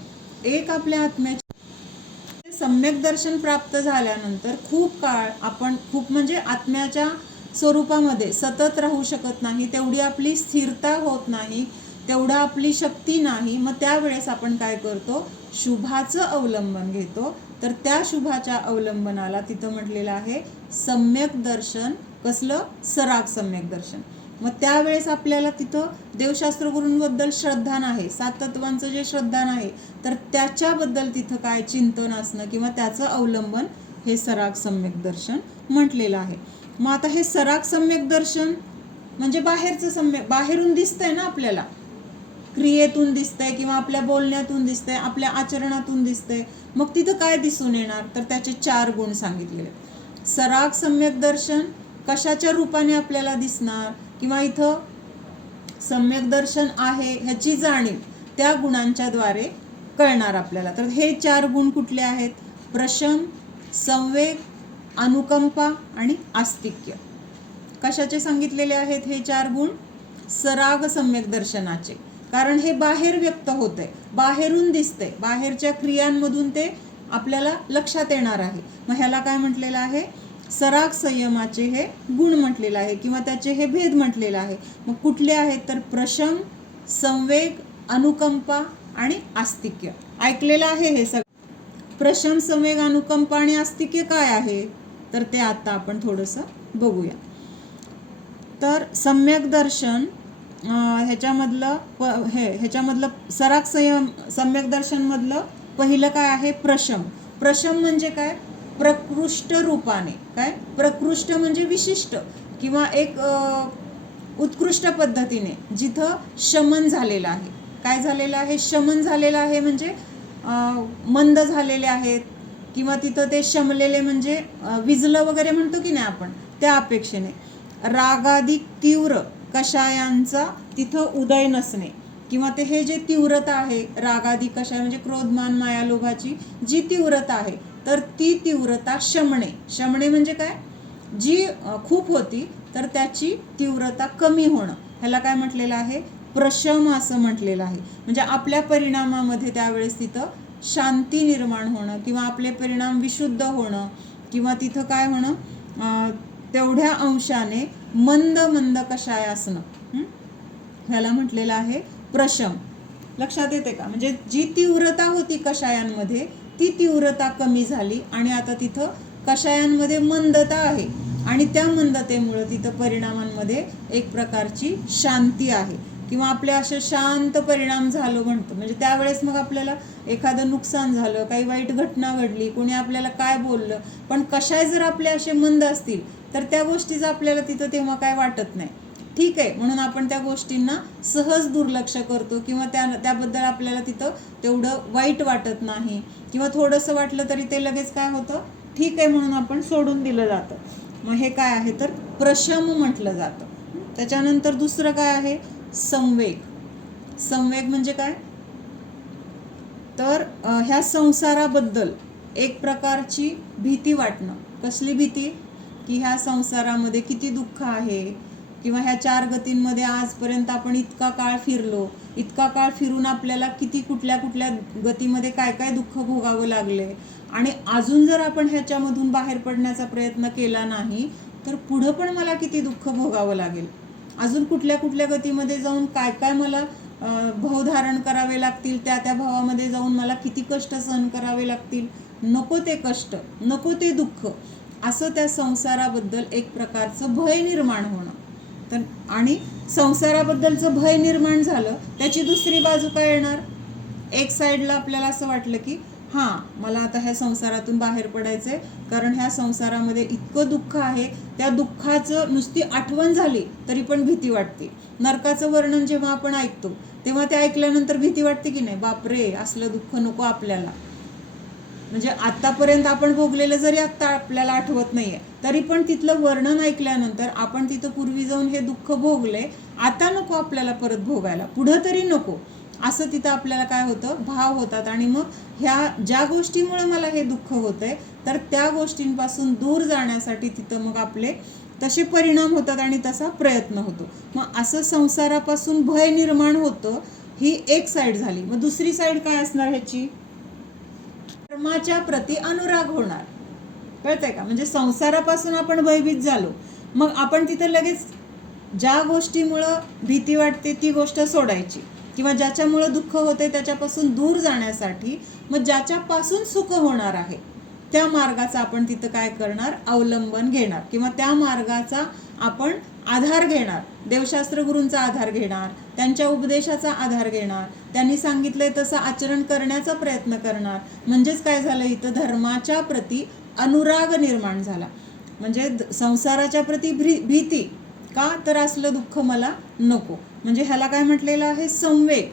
एक आपल्या आत्म्याचे सम्यक दर्शन प्राप्त झाल्यानंतर खूप काळ आपण म्हणजे आत्म्याच्या स्वरूपामध्ये सतत राहू शकत नाही, तेवढी आपली स्थिरता होत नाही, तेवढा आपली शक्ती नाही. मग त्यावेळेस आपण काय करतो, शुभाचं अवलंबन घेतो. तर त्या शुभाच्या अवलंबनाला तिथं म्हटलेलं आहे सम्यक दर्शन. कसलं, सराग सम्यक दर्शन. मग त्यावेळेस आपल्याला तिथं देवशास्त्र गुरूंबद्दल श्रद्धान आहे, सात तत्वांचं जे श्रद्धान आहे, तर त्याच्याबद्दल तिथं काय चिंतन असणं किंवा त्याचं अवलंबन, हे सराग सम्यक दर्शन म्हटलेलं आहे. मग आता हे सराग सम्यक दर्शन म्हणजे बाहेरचं सम्यक, बाहेरून दिसतंय ना आपल्याला, क्रियेतून दिसतंय किंवा आपल्या बोलण्यातून दिसतंय, आपल्या आचरणातून दिसतंय. मग तिथं काय दिसून येणार, तर त्याचे 4 गुण सांगितलेले. सराग सम्यक दर्शन कशाच्या रूपाने आपल्याला दिसणार किंवा इथं सम्यक दर्शन आहे ह्याची जाणीव त्या गुणांच्या द्वारे कळणार आपल्याला. तर हे 4 गुण कुठले आहेत, प्रशम, संवेग, अनुकंपा आणि आस्तिक्य. कशाचे सांगितलेले आहेत हे 4 गुण, सराग सम्यक दर्शनाचे. कारण हे बाहेर व्यक्त होतंय, बाहेरून दिसतंय, बाहेरच्या क्रियांमधून ते आपल्याला लक्षात येणार आहे. मग ह्याला काय म्हटलेलं आहे, सराग संयमाचे हे गुण म्हटलेलं आहे किंवा त्याचे हे भेद म्हटलेलं आहे. मग कुठले आहेत तर प्रशम, संवेग, अनुकंपा आणि आस्तिक्य. ऐकलेलं आहे हे सगळं. प्रशम, संवेग, अनुकंपा आणि आस्तिक्य काय आहे तर ते आता आपण थोडंसं बघूया. तर सम्यक दर्शन ह्याच्यामधलं सराग सम्यक दर्शन मधलं पहिलं काय आहे, प्रशम. प्रशम म्हणजे काय, प्रकृष्ट रूपाने. काय, प्रकृष्ट म्हणजे विशिष्ट किंवा एक उत्कृष्ट पद्धतीने जिथं शमन झालेलं आहे. काय झालेलं आहे, शमन झालेलं आहे म्हणजे मंद झालेले आहेत किंवा तिथं ते शमलेले म्हणजे विजलं वगैरे म्हणतो की नाही आपण, त्या अपेक्षेने. रागाधिक तीव्र कषायांचा तिथं उदय नसणे किंवा ते हे जे तीव्रता आहे, रागाधिक कषाय म्हणजे क्रोध, मान, माया, लोभाची जी तीव्रता आहे, तर ती तीव्रता शमणे. शमणे म्हणजे काय, जी खूप होती तर त्याची तीव्रता कमी होणं, ह्याला काय म्हटलेलं आहे, प्रशम असं म्हटलेलं आहे. म्हणजे आपल्या परिणामामध्ये त्यावेळेस तिथं शांती निर्माण होणं किंवा आपले परिणाम विशुद्ध होणं किंवा तिथं काय होणं, तेवढ्या अंशाने मंद मंद कषाय असणं. ह्याला म्हटलेलं आहे प्रशम. लक्षात येते का? म्हणजे जी तीव्रता होती कषायांमध्ये ती तीव्रता कमी झाली आणि आता तिथं कषायांमध्ये मंदता आहे आणि त्या मंदतेमुळे तिथं परिणामांमध्ये एक प्रकारची शांती आहे किंवा आपले असे शांत परिणाम झालो म्हणतो. म्हणजे त्यावेळेस मग आपल्याला एखादं नुकसान झालं, काही वाईट घटना घडली, कोणी आपल्याला काय बोललं, पण कषाय जर आपले असे मंद असतील तर त्या गोष्टीचं आपल्याला तिथं तेव्हा काय वाटत नाही. ठीक आहे, म्हणून आपण त्या गोष्टींना सहज दुर्लक्ष करतो किंवा त्याबद्दल आपल्याला तिथं तेवढं वाईट वाटत नाही किंवा थोडंसं वाटलं तरी ते लगेच काय होतं, ठीक आहे म्हणून आपण सोडून दिलं जातं. मग हे काय आहे तर प्रशम म्हटलं जातं. त्याच्यानंतर दुसरं काय आहे संवेग. संवेग म्हणजे काय तर ह्या संसाराबद्दल एक प्रकारची भीती वाटणं. कसली भीती की ह्या संसारामध्ये किती दुःख आहे किंवा ह्या चार गतींमध्ये आजपर्यंत आपण इतका काळ फिरलो, इतका काळ फिरून आपल्याला किती कुठल्या कुठल्या गतीमध्ये काय काय दुःख भोगावं लागले आणि अजून जर आपण ह्याच्यामधून बाहेर पडण्याचा प्रयत्न केला नाही तर पुढं पण मला किती दुःख भोगावं लागेल, अजून कुठल्या कुठल्या गतीमध्ये जाऊन काय काय मला भाव धारण करावे लागतील, त्या त्या भावामध्ये जाऊन मला किती कष्ट सहन करावे लागतील, नको ते कष्ट, नको ते दुःख, असं त्या संसाराबद्दल एक प्रकारचं भय निर्माण होणं. तर आणि संसाराबद्दलचं भय निर्माण झालं त्याची दुसरी बाजू काय येणार, एक साईडला आपल्याला असं वाटलं की हां मला आता ह्या संसारातून बाहेर पडायचं आहे कारण ह्या संसारामध्ये इतकं दुःख आहे, त्या दुःखाचं नुसती आठवण झाली तरी पण भीती वाटते. नरकाचं वर्णन जेव्हा आपण ऐकतो तेव्हा ते ऐकल्यानंतर भीती वाटते की नाही, बापरे असलं दुःख नको आपल्याला. म्हणजे आतापर्यंत आपण भोगलेलं जरी आत्ता आपल्याला आठवत नाहीये तरी पण तिथलं वर्णन ऐकल्यानंतर आपण तिथं पूर्वी जाऊन हे दुःख भोगले, आता नको आपल्याला परत भोगायला, पुढं तरी नको, असं तिथं आपल्याला काय होतं भाव होतात. आणि मग ह्या ज्या गोष्टीमुळे मला हे दुःख होतंय तर त्या गोष्टींपासून दूर जाण्यासाठी तिथं मग आपले तसे परिणाम होतात आणि तसा प्रयत्न होतो. मग असं संसारापासून भय निर्माण होतं, ही एक साईड झाली. मग दुसरी साईड काय असणार ह्याची, धर्माच्या प्रती अनुराग होणार. कळतंय का? म्हणजे संसारापासून आपण भयभीत झालो मग आपण तिथं लगेच ज्या गोष्टीमुळं भीती वाटते ती गोष्ट सोडायची किंवा ज्याच्यामुळं दुःख होते त्याच्यापासून दूर जाण्यासाठी मग ज्याच्यापासून सुख होणार आहे त्या मार्गाचा आपण तिथं काय करणार, अवलंबन घेणार किंवा त्या मार्गाचा आपण आधार घेणार. देवशास्त्र गुरूंचा आधार घेणार, त्यांच्या उपदेशाचा आधार घेणार, त्यांनी सांगितलंय तसं आचरण करण्याचा प्रयत्न करणार. म्हणजेच काय झालं इथं धर्माच्या प्रती अनुराग निर्माण झाला. म्हणजे संसाराच्या प्रती भीती का तर असलं दुःख मला नको. म्हणजे ह्याला काय म्हटलेलं आहे संवेग.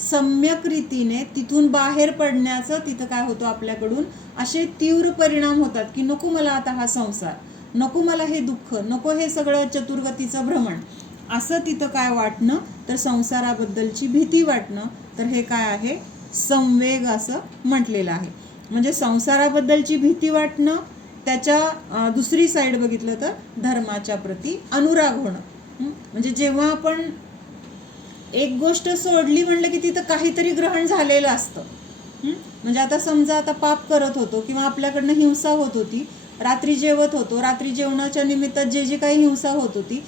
सम्यक रीतीने तिथून बाहेर पडण्याचं तिथं काय होतं आपल्याकडून असे तीव्र परिणाम होतात की नको मला आता हा संसार, नको मला हे दुःख, नको हे सगळं चतुर्गतीचं भ्रमण, असं तिथं काय वाटणं तर संसाराबद्दलची भीती वाटणं. तर हे काय आहे संवेग असं म्हटलेलं आहे. म्हणजे संसाराबद्दलची भीती वाटणं, त्याच्या दुसरी साईड बघितलं तर धर्माच्या प्रती अनुराग होणं. म्हणजे जेव्हा आपण एक गोष्ट सोडली म्हणलं की तिथं काहीतरी ग्रहण झालेलं असतं. म्हणजे आता समजा आता पाप करत होतो किंवा आपल्याकडनं हिंसा होत होती, रात्री जेवत होतो, रात्री जेवणाच्या निमित्तात जे काही हिंसा होत होती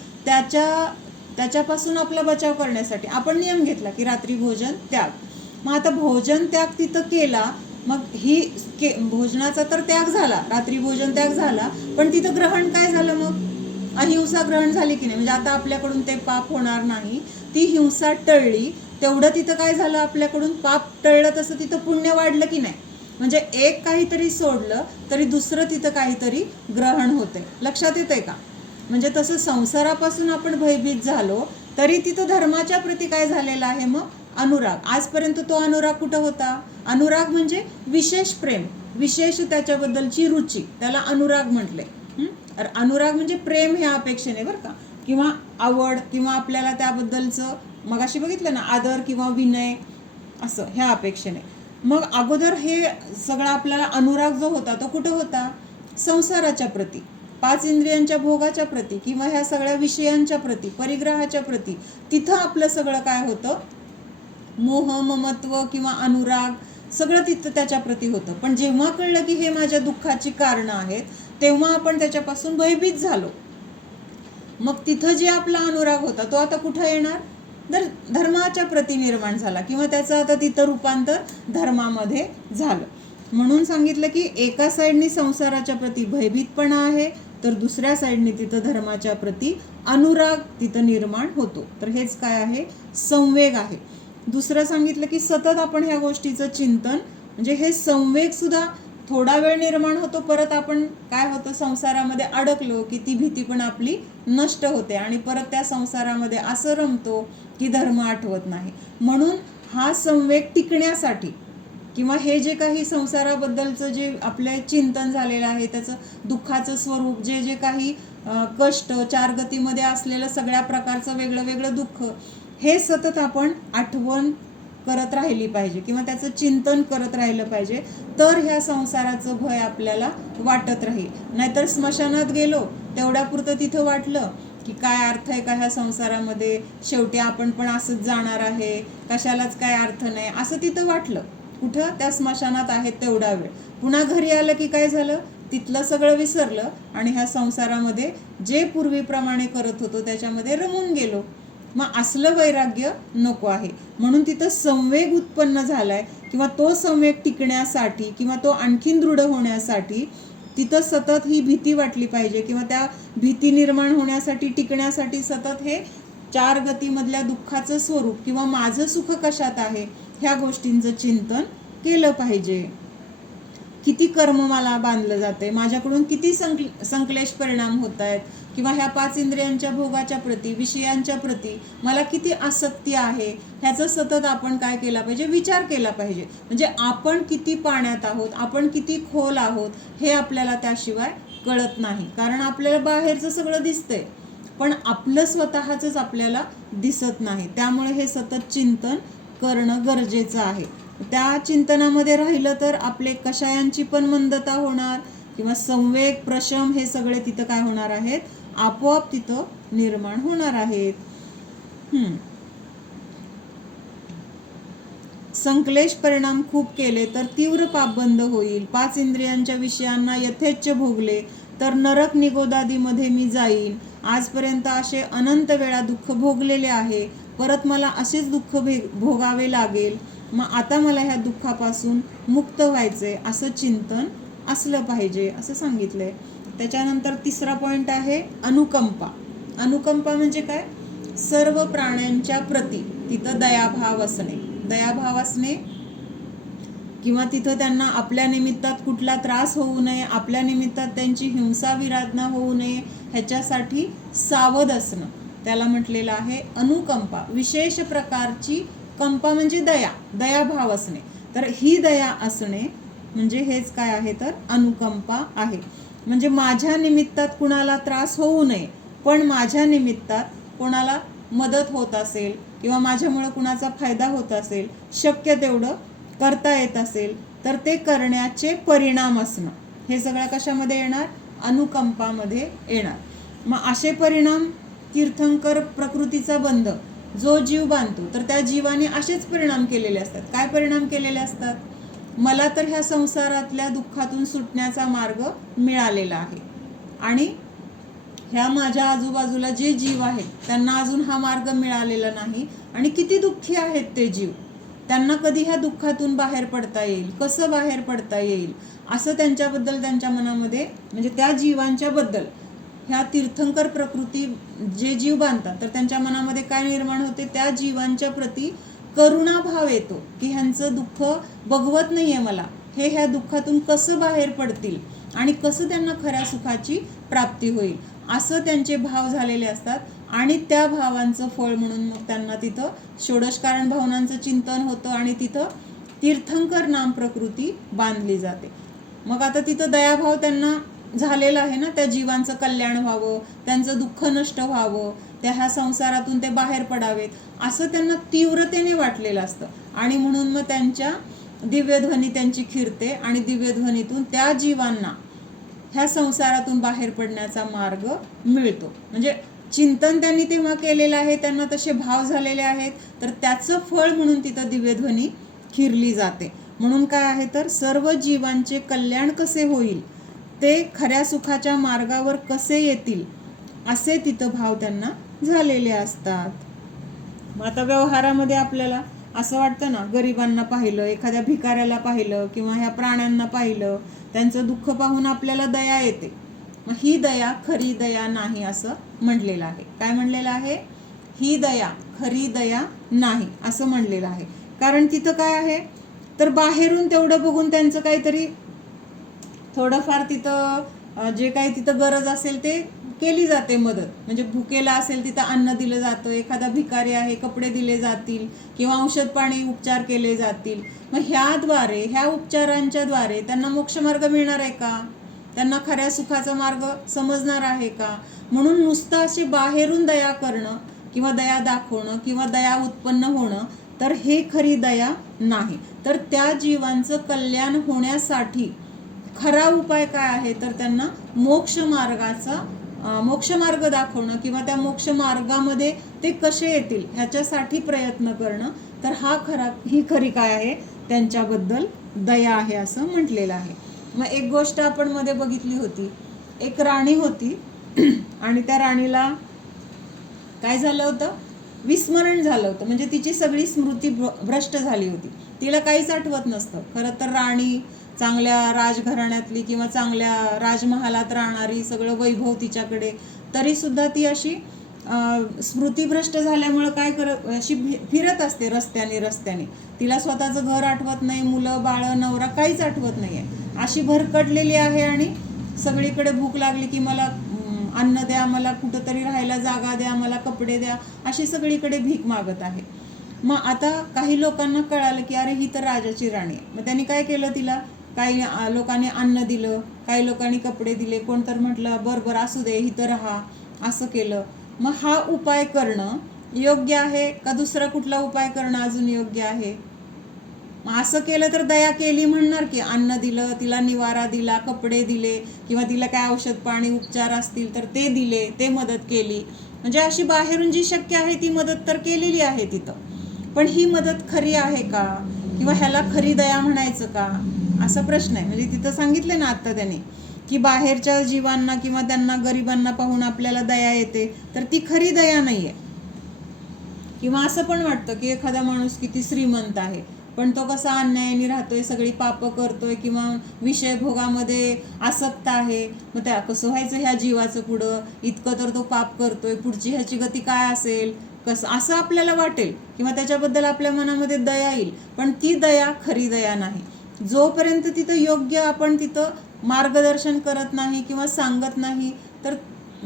त्याच्यापासून आपला बचाव करण्यासाठी आपण नियम घेतला की रात्री भोजन त्याग. मग आता भोजन त्याग तिथं केला, मग भोजनाचा तर त्याग झाला, रात्री भोजन त्याग झाला, पण तिथं ग्रहण काय झालं, मग अहिंसा ग्रहण झाली की नाही. म्हणजे आता आपल्याकडून ते पाप होणार नाही, ती हिंसा टळली, तेवढं तिथं काय झालं आपल्याकडून पाप टळलं, तसं तिथं पुण्य वाढलं की नाही. म्हणजे एक काहीतरी सोडलं तरी दुसरं तिथं काहीतरी ग्रहण होतंय. लक्षात येतंय का? म्हणजे तसं संसारापासून आपण भयभीत झालो तरी तिथं धर्माच्या प्रती काय झालेलं आहे मग अनुराग. आजपर्यंत तो अनुराग कुठं होता, अनुराग म्हणजे विशेष प्रेम, विशेष त्याच्याबद्दलची रुची, त्याला अनुराग म्हटले. अनुराग म्हणजे प्रेम ह्या अपेक्षेने बरं का, किंवा आवड किंवा आपल्याला त्याबद्दलचं मगाशी बघितलं ना आदर किंवा विनय, असं ह्या अपेक्षेने. मग अगोदर हे सगळं आपल्याला अनुराग जो होता तो कुठं होता, संसाराच्या प्रती, पाच इंद्रियांच्या भोगाच्या प्रती किंवा ह्या सगळ्या विषयांच्या प्रती, परिग्रहाच्या प्रती, तिथं आपलं सगळं काय होतं, मोह ममत्व किंवा अनुराग सगळं तिथं त्याच्या प्रती होतं. पण जेव्हा कळलं की हे माझ्या दुःखाची कारणं आहेत तेव्हा आपण त्याच्यापासून भयभीत झालो. मग तिथं जे आपला अनुराग होता तो आता कुठं येणार, धर्माच्या प्रती निर्माण झाला किंवा त्याचं आता तिथं रूपांतर धर्मामध्ये झालं. म्हणून सांगितलं की एका साईडनी संसाराच्या प्रती भयभीतपणा आहे, तर दुसऱ्या साईडने तिथं धर्माच्या प्रती अनुराग तिथं निर्माण होतो. तर हेच काय आहे, संवेग आहे. दुसरं सांगितलं की सतत आपण ह्या गोष्टीचं चिंतन, म्हणजे हे संवेग सुद्धा थोडा वेळ निर्माण होतो, परत आपण काय होतं संसारामध्ये अडकलो की ती भीती पण आपली नष्ट होते आणि परत त्या संसारामध्ये असं रमतो की धर्म आठवत नाही. म्हणून हा संवेग टिकण्यासाठी किंवा हे जे काही संसाराबद्दलचं जे आपले चिंतन झालेलं आहे, त्याचं दुःखाचं स्वरूप, जे जे काही कष्ट, चार गतीमध्ये असलेलं सगळ्या प्रकारचं वेगळं वेगळं दुःख, हे सतत आपण आठवण करत राहिली पाहिजे किंवा त्याचं चिंतन करत राहिलं पाहिजे, तर ह्या संसाराचं भय आपल्याला वाटत राहील. नाहीतर स्मशानात गेलो तेवढ्यापुरतं तिथं वाटलं की काय अर्थ आहे का ह्या संसारामध्ये, शेवटी आपण पण असंच जाणार आहे, कशालाच काय अर्थ नाही, असं तिथं वाटलं. कुठं, त्या स्मशानात आहेत तेवढा वेळ. पुन्हा घरी आलं की काय झालं, तिथलं सगळं विसरलं आणि ह्या संसारामध्ये जे पूर्वीप्रमाणे करत होतो त्याच्यामध्ये रमून गेलो. मग असलं वैराग्य नको आहे. म्हणून तिथं संवेग उत्पन्न झालाय किंवा तो संवेग टिकण्यासाठी किंवा तो आणखीन दृढ होण्यासाठी तिथं सतत ही भीती वाटली पाहिजे किंवा त्या भीती निर्माण होण्यासाठी, टिकण्यासाठी सतत हे चार गतीमधल्या दुःखाचं स्वरूप किंवा माझं सुख कशात आहे ह्या गोष्टींचं चिंतन केलं पाहिजे. किती कर्म मला बांधलं जाते, माझ्याकडून किती संक्लेश परिणाम होत आहेत किंवा ह्या पाच इंद्रियांच्या भोगाच्या प्रती, विषयांच्या प्रती मला किती आसक्ती आहे, ह्याचं सतत आपण काय केला पाहिजे, विचार केला पाहिजे. म्हणजे आपण किती पाण्यात आहोत, आपण किती खोल आहोत हे आपल्याला त्याशिवाय कळत नाही. कारण आपल्याला बाहेरचं सगळं दिसतंय पण आपलं स्वतःच आपल्याला दिसत नाही. त्यामुळे हे सतत चिंतन करणं गरजेचं आहे. त्या चिंतनामध्ये राहिलं तर आपले कषायांची पण मंदता होणार किंवा संवेग, प्रशम हे सगळे तिथं काय होणार आहेत, आपोआप तिथं निर्माण होणार आहेत. संक्लेश परिणाम खूप केले तर तीव्र पाप बंद होईल. पाच इंद्रियांच्या विषयांना यथेच्छ भोगले तर नरक निगोदादीमध्ये मी जाईन. आजपर्यंत असे अनंत वेळा दुःख भोगलेले आहे, परत मला असेच दुःख भोगावे लागेल. मग आता मला ह्या दुःखापासून मुक्त व्हायचे, असं चिंतन असलं पाहिजे असं सांगितलंय. त्याच्यानंतर तिसरा पॉइंट आहे अनुकंपा. अनुकंपा म्हणजे काय, सर्व प्राण्यांच्या प्रती तिथं दयाभाव असणे. दयाभाव असणे किंवा तिथं त्यांना आपल्या निमित्तात कुठला त्रास होऊ नये, आपल्या निमित्तात त्यांची हिंसा विराधना होऊ नये ह्याच्यासाठी सावध असणं, त्याला म्हटलेलं आहे अनुकंपा. विशेष प्रकारची कंपा म्हणजे दया, दयाभाव असणे. तर ही दया असणे म्हणजे हेच काय आहे तर अनुकंपा आहे. म्हणजे माझ्या निमित्तात कुणाला त्रास होऊ नये, पण माझ्या निमित्तात कोणाला मदत होत असेल किंवा माझ्यामुळे कुणाचा फायदा होत असेल, शक्य तेवढं करता येत असेल तर ते करण्याचे परिणाम असणं, हे सगळं कशामध्ये येणार, अनुकंपामध्ये येणार. मग असे परिणाम तीर्थंकर प्रकृतीचा बंध जो जीव बांधतो तर त्या जीवाने असेच परिणाम केलेले असतात. काय परिणाम केलेले असतात, मला तर ह्या संसारातल्या दुःखातून सुटण्याचा मार्ग मिळालेला आहे आणि ह्या माझ्या आजूबाजूला जे जीव आहेत त्यांना अजून हा मार्ग मिळालेला नाही आणि किती दुःखी आहेत ते जीव, त्यांना कधी ह्या दुःखातून बाहेर पडता येईल, कसं बाहेर पडता येईल, असं त्यांच्याबद्दल त्यांच्या मनामध्ये, म्हणजे त्या जीवांच्या बद्दल ह्या तीर्थंकर प्रकृती जे जीव बांधतात तर त्यांच्या मनामध्ये काय निर्माण होते, त्या जीवांच्या प्रती करुणाभाव येतो की ह्यांचं दुःख बघवत नाहीये मला, हे ह्या दुःखातून कसं बाहेर पडतील आणि कसं त्यांना खऱ्या सुखाची प्राप्ती होईल, असं त्यांचे भाव झालेले असतात. आणि त्या भावांचं फळ म्हणून मग त्यांना तिथं षोडश कारण भावनांचं चिंतन होतं आणि तिथं तीर्थंकर नाम प्रकृती बांधली जाते. मग आता तिथं दयाभाव त्यांना झालेला आहे ना, त्या जीवांचं कल्याण व्हावं, त्यांचं दुःख नष्ट व्हावं, त्या ह्या संसारातून ते बाहेर पडावेत, असं त्यांना तीव्रतेने वाटलेलं असतं. आणि म्हणून मग त्यांच्या दिव्यध्वनी त्यांची खिरते आणि दिव्यध्वनीतून त्या जीवांना ह्या संसारातून बाहेर पडण्याचा मार्ग मिळतो. म्हणजे चिंतन त्यांनी तेव्हा केलेलं आहे, त्यांना तसे भाव झालेले आहेत, तर त्याचं फळ म्हणून तिथं दिव्यध्वनी खिरली जाते. म्हणून काय आहे तर सर्व जीवांचे कल्याण कसे होईल, ते खऱ्या सुखाच्या मार्गावर कसे येतील, असे तिथं भाव त्यांना झालेले असतात. मग आता व्यवहारामध्ये आपल्याला असं वाटतं ना, गरिबांना पाहिलं, एखाद्या भिकाऱ्याला पाहिलं किंवा ह्या प्राण्यांना पाहिलं, त्यांचं दुःख पाहून आपल्याला दया येते. मग ही दया खरी दया नाही असं म्हणलेलं आहे. काय म्हणलेलं आहे? ही दया खरी दया नाही असं म्हणलेलं आहे. कारण तिथं काय आहे तर बाहेरून तेवढं बघून त्यांचं काहीतरी थोडंफार तिथं जे काही तिथं गरज असेल ते केली जाते मदत. म्हणजे भुकेला असेल तिथं अन्न दिलं जातं, एखादा भिकारी आहे कपडे दिले जातील किंवा औषध पाणी उपचार केले जातील. मग ह्या उपचारांच्या द्वारे त्यांना मोक्षमार्ग मिळणार आहे का? त्यांना खऱ्या सुखाचा मार्ग समजणार आहे का? म्हणून नुसतं अशी बाहेरून दया करणं किंवा दया दाखवणं किंवा दया उत्पन्न होणं तर हे खरी दया नाही. तर त्या जीवांचं कल्याण होण्यासाठी खरा उपाय काय आहे तर त्यांना मोक्षमार्ग दाखवणं किंवा त्या मोक्ष मार्गामध्ये ते कसे येतील ह्याच्यासाठी प्रयत्न करणं. तर ही खरी काय आहे त्यांच्याबद्दल दया आहे असं म्हटलेलं आहे. मग एक गोष्ट आपण मध्ये बघितली होती. एक राणी होती आणि त्या राणीला काय झालं होतं? विस्मरण झालं होतं. म्हणजे तिची सगळी स्मृती भ्रष्ट झाली होती. तिला काहीच आठवत नसतं. खरं तर राणी चांगल्या राजघराण्यातली किंवा चांगल्या राजमहालात राहणारी, सगळं वैभव तिच्याकडे, तरी सुद्धा ती अशी स्मृतीभ्रष्ट झाल्यामुळं काय करत अशी फिरत असते रस्त्याने. तिला स्वतःचं घर आठवत नाही, मुलं बाळं नवरा काहीच आठवत नाही आहे. अशी भरकटलेली आहे आणि सगळीकडे भूक लागली की मला अन्न द्या, मला कुठंतरी राहायला जागा द्या, मला कपडे द्या, अशी सगळीकडे भीक मागत आहे. मग आता काही लोकांना कळालं की अरे ही तर राजाची राणी आहे. मग त्यांनी काय केलं, तिला काही लोकांनी अन्न दिलं, काही लोकांनी कपडे दिले, कोण तर म्हटलं बरं असू दे इथं राहा, असं केलं. मग हा उपाय करणं योग्य आहे का दुसरा कुठला उपाय करणं अजून योग्य आहे? मग असं केलं तर दया केली म्हणणार की अन्न दिलं, तिला निवारा दिला, कपडे दिले किंवा तिला काय औषध पाणी उपचार असतील तर ते दिले, ते मदत केली. म्हणजे अशी बाहेरून जी शक्य आहे ती मदत तर केलेली आहे तिथं. पण ही मदत खरी आहे का किंवा ह्याला खरी दया म्हणायचं का असा प्रश्न आहे. म्हणजे तिथं सांगितलं ना आत्ता त्याने की बाहेरच्या जीवांना किंवा त्यांना गरिबांना पाहून आपल्याला दया येते, तर ती खरी दया नाही आहे. किंवा असं पण वाटतं की एखादा माणूस किती श्रीमंत आहे पण तो कसा अन्यायाने राहतोय, सगळी पापं करतोय किंवा विषय भोगामध्ये आसक्त आहे. मग त्या कसं व्हायचं ह्या जीवाचं पुढं, इतकं तर तो पाप करतोय, पुढची ह्याची गती काय असेल, कसं असं आपल्याला वाटेल किंवा त्याच्याबद्दल आपल्या मनामध्ये दया येईल. पण ती दया खरी दया नाही. जोपर्यंत तिथं योग्य आपण तिथं मार्गदर्शन करत नाही किंवा सांगत नाही तर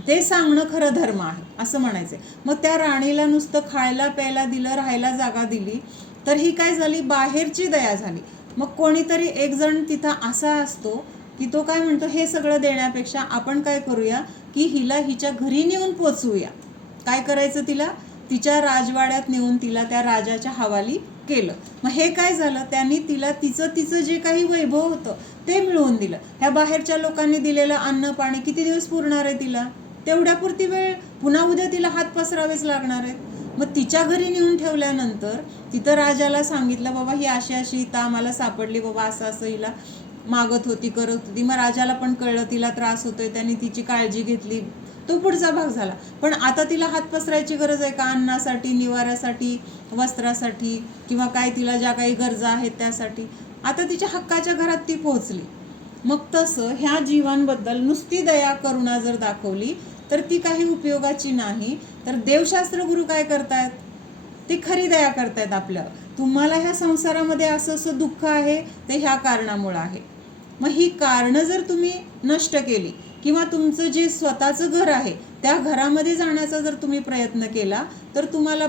ते सांगणं खरं धर्म आहे असं म्हणायचं. मग त्या राणीला नुसतं खायला प्यायला दिलं, राहायला जागा दिली, तर ही काय झाली, बाहेरची दया झाली. मग कोणीतरी एक जण तिथं असा असतो की तो काय म्हणतो, हे सगळं देण्यापेक्षा आपण काय करूया की हिला हिच्या घरी नेऊन पोचवूया. काय करायचं, तिच्या राजवाड्यात नेऊन तिला त्या राजाच्या हवाली केलं. मग हे काय झालं, त्यांनी तिला तिचं जे काही वैभव होतं ते मिळवून दिलं. ह्या बाहेरच्या लोकांनी दिलेलं अन्न पाणी किती दिवस पुरणार आहे तिला? तेवढ्यापुरती वेळ, पुन्हा उद्या तिला हात पसरावेच लागणार आहेत. मग तिच्या घरी नेऊन ठेवल्यानंतर तिथं राजाला सांगितलं, बाबा ही अशी इथं आम्हाला सापडली, बाबा असं हिला मागत होती, करत होती. मग राजाला पण कळलं तिला त्रास होतोय, त्यांनी तिची काळजी घेतली. तो पुढचा भाग झाला. पण आता तिला हात पसरायची गरज आहे का अन्नासाठी, निवाऱ्यासाठी, वस्त्रासाठी किंवा काय तिला ज्या काही गरजा आहेत त्यासाठी? आता तिच्या हक्काच्या घरात ती पोहोचली. मग तसं ह्या जीवांबद्दल नुसती दया करुणा जर दाखवली तर ती काही उपयोगाची नाही. तर देवशास्त्र गुरु काय करतायत, ते खरी दया करतायत आपल्यावर. तुम्हाला ह्या संसारामध्ये असं दुःख आहे ते ह्या कारणामुळं आहे. मग ही कारणं जर तुम्ही नष्ट केली किंवा तुमचं जे स्वतःचं घर आहे त्या घरामध्ये जाण्याचा जर तुम्ही प्रयत्न केला तर तुम्हाला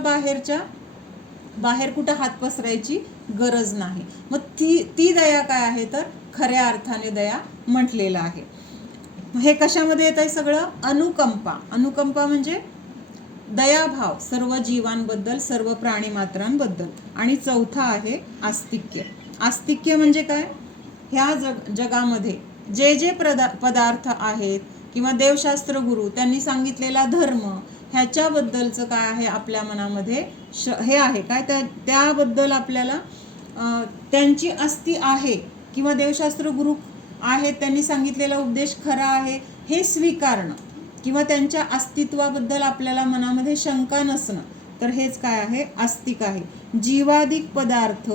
बाहेर कुठं हात पसरायची गरज नाही. मग ती दया काय आहे तर खऱ्या अर्थाने दया म्हटलेलं आहे. हे कशामध्ये येत आहे सगळं? अनुकंपा म्हणजे दयाभाव सर्व जीवांबद्दल, सर्व प्राणी मात्रांबद्दल. आणि चौथा आहे आस्तिक्य म्हणजे काय, ह्या जगामध्ये जे पदार्थ आहेत किंवा देवशास्त्र गुरु त्यांनी सांगितलेला धर्म ह्याच्याबद्दलचं काय आहे आपल्या मनामध्ये हे आहे काय, त्याबद्दल आपल्याला त्यांची अस्ति आहे किंवा देवशास्त्र गुरु आहेत त्यांनी सांगितलेला उपदेश खरा आहे हे स्वीकारणं किंवा त्यांच्या अस्तित्वाबद्दल आपल्याला मनामध्ये शंका नसणं, तर हेच काय आहे, आस्तिक आहे. जीवादिक पदार्थ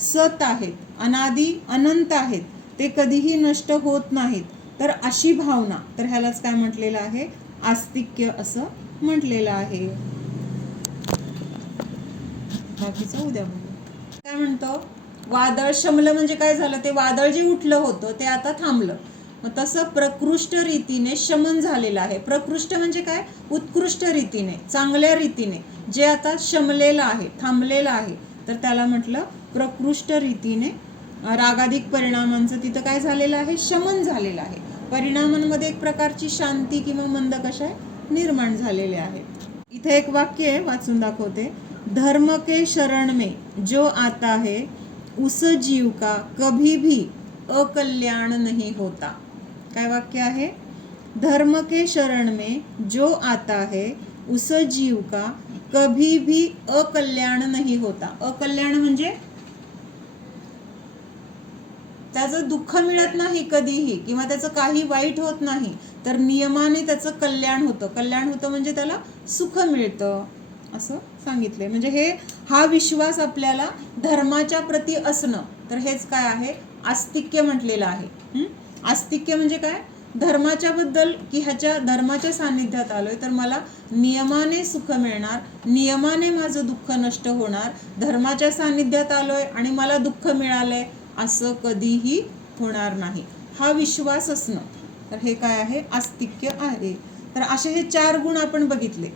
सत आहेत, अनादि अनंत आहेत, ते कधीही नष्ट होत नाहीत, तर अशी भावना, तर ह्यालाच काय म्हटलेलं आहे, आस्तिक्य असं म्हटलेलं आहे. बाकीचं उद्या बघू. काय म्हणतो, वादळ शमलं म्हणजे काय झालं, ते वादळ जे उठलं होतं ते आता थांबलं. मग तसं प्रकृष्ट रीतीने शमन झालेलं आहे. प्रकृष्ट म्हणजे काय, उत्कृष्ट रीतीने, चांगल्या रीतीने जे आता शमलेलं आहे, थांबलेलं आहे, तर त्याला म्हटलं प्रकृष्ट रीतीने रागादिक परिणामांचं तिथं काय झालेलं आहे, शमन झालेलं आहे. परिणामांमध्ये एक प्रकारची शांती किंवा मंद कशा निर्माण झालेले आहेत. इथे एक वाक्य आहे, वाचून दाखवते. धर्म के शरण में जो आता है उस जीव का कभी भी अकल्याण नहीं होता. काय वाक्य आहे, धर्म के शरण में जो आता है उस जीव का कभी भी अकल्याण नहीं होता. अकल्याण म्हणजे त्याचं दुःख मिळत नाही कधीही, किंवा त्याचं काही वाईट होत नाही, तर नियमाने त्याचं कल्याण होतं. कल्याण होतं म्हणजे त्याला सुख मिळतं असं सांगितलंय. म्हणजे हा विश्वास आपल्याला धर्माच्या प्रती असणं, तर हेच काय आहे, आस्तिक्य म्हटलेलं आहे. आस्तिक्य म्हणजे काय, धर्माच्या बद्दल की ह्याच्या धर्माच्या सान्निध्यात आलोय तर मला नियमाने सुख मिळणार, नियमाने माझं दुःख नष्ट होणार, धर्माच्या सान्निध्यात आलोय आणि मला दुःख मिळालंय असं कधीही होणार नाही, हा विश्वास असणं, तर हे काय आहे, आस्तिक्य आहे. तर असे हे 4 गुण आपण बघितले.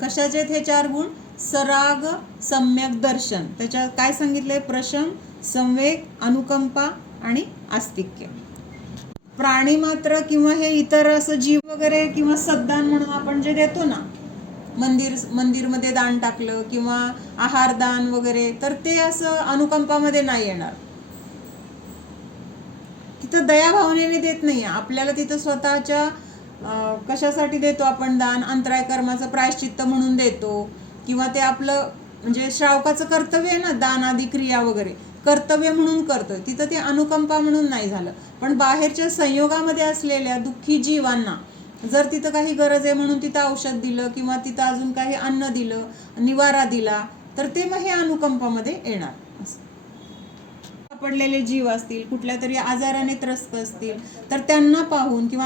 कशाचे आहेत हे 4 गुण, सराग, सम्यक दर्शन, त्याच्यात काय सांगितलंय, प्रशम, संवेग, अनुकंपा आणि आस्तिक्य. प्राणी मात्र किंवा हे इतर असं जीव वगैरे किंवा सद्दान म्हणून आपण जे देतो ना, मंदिरमध्ये दान टाकलं किंवा आहार दान वगैरे, तर ते असं अनुकंपामध्ये नाही येणार. तिथं दया भावनेने देत नाही. आपल्याला तिथं स्वतःच्या कशासाठी देतो आपण दान, अंतराय कर्माचं प्रायश्चित्त म्हणून देतो, किंवा ते आपलं म्हणजे श्रावकाचं कर्तव्य आहे ना, दान आदी क्रिया वगैरे कर्तव्य म्हणून करतोय, तिथं ते अनुकंपा म्हणून नाही झालं. पण बाहेरच्या संयोगामध्ये असलेल्या दुःखी जीवांना जर तिथं काही गरज आहे म्हणून तिथं औषध दिलं किंवा तिथं अजून काही अन्न दिलं, निवारा दिला, तर ते मग हे अनुकंपामध्ये येणार. पडलेले जीव असतील, कुठल्या तरी आजाराने त्रस्त असतील, तर त्यांना पाहून किंवा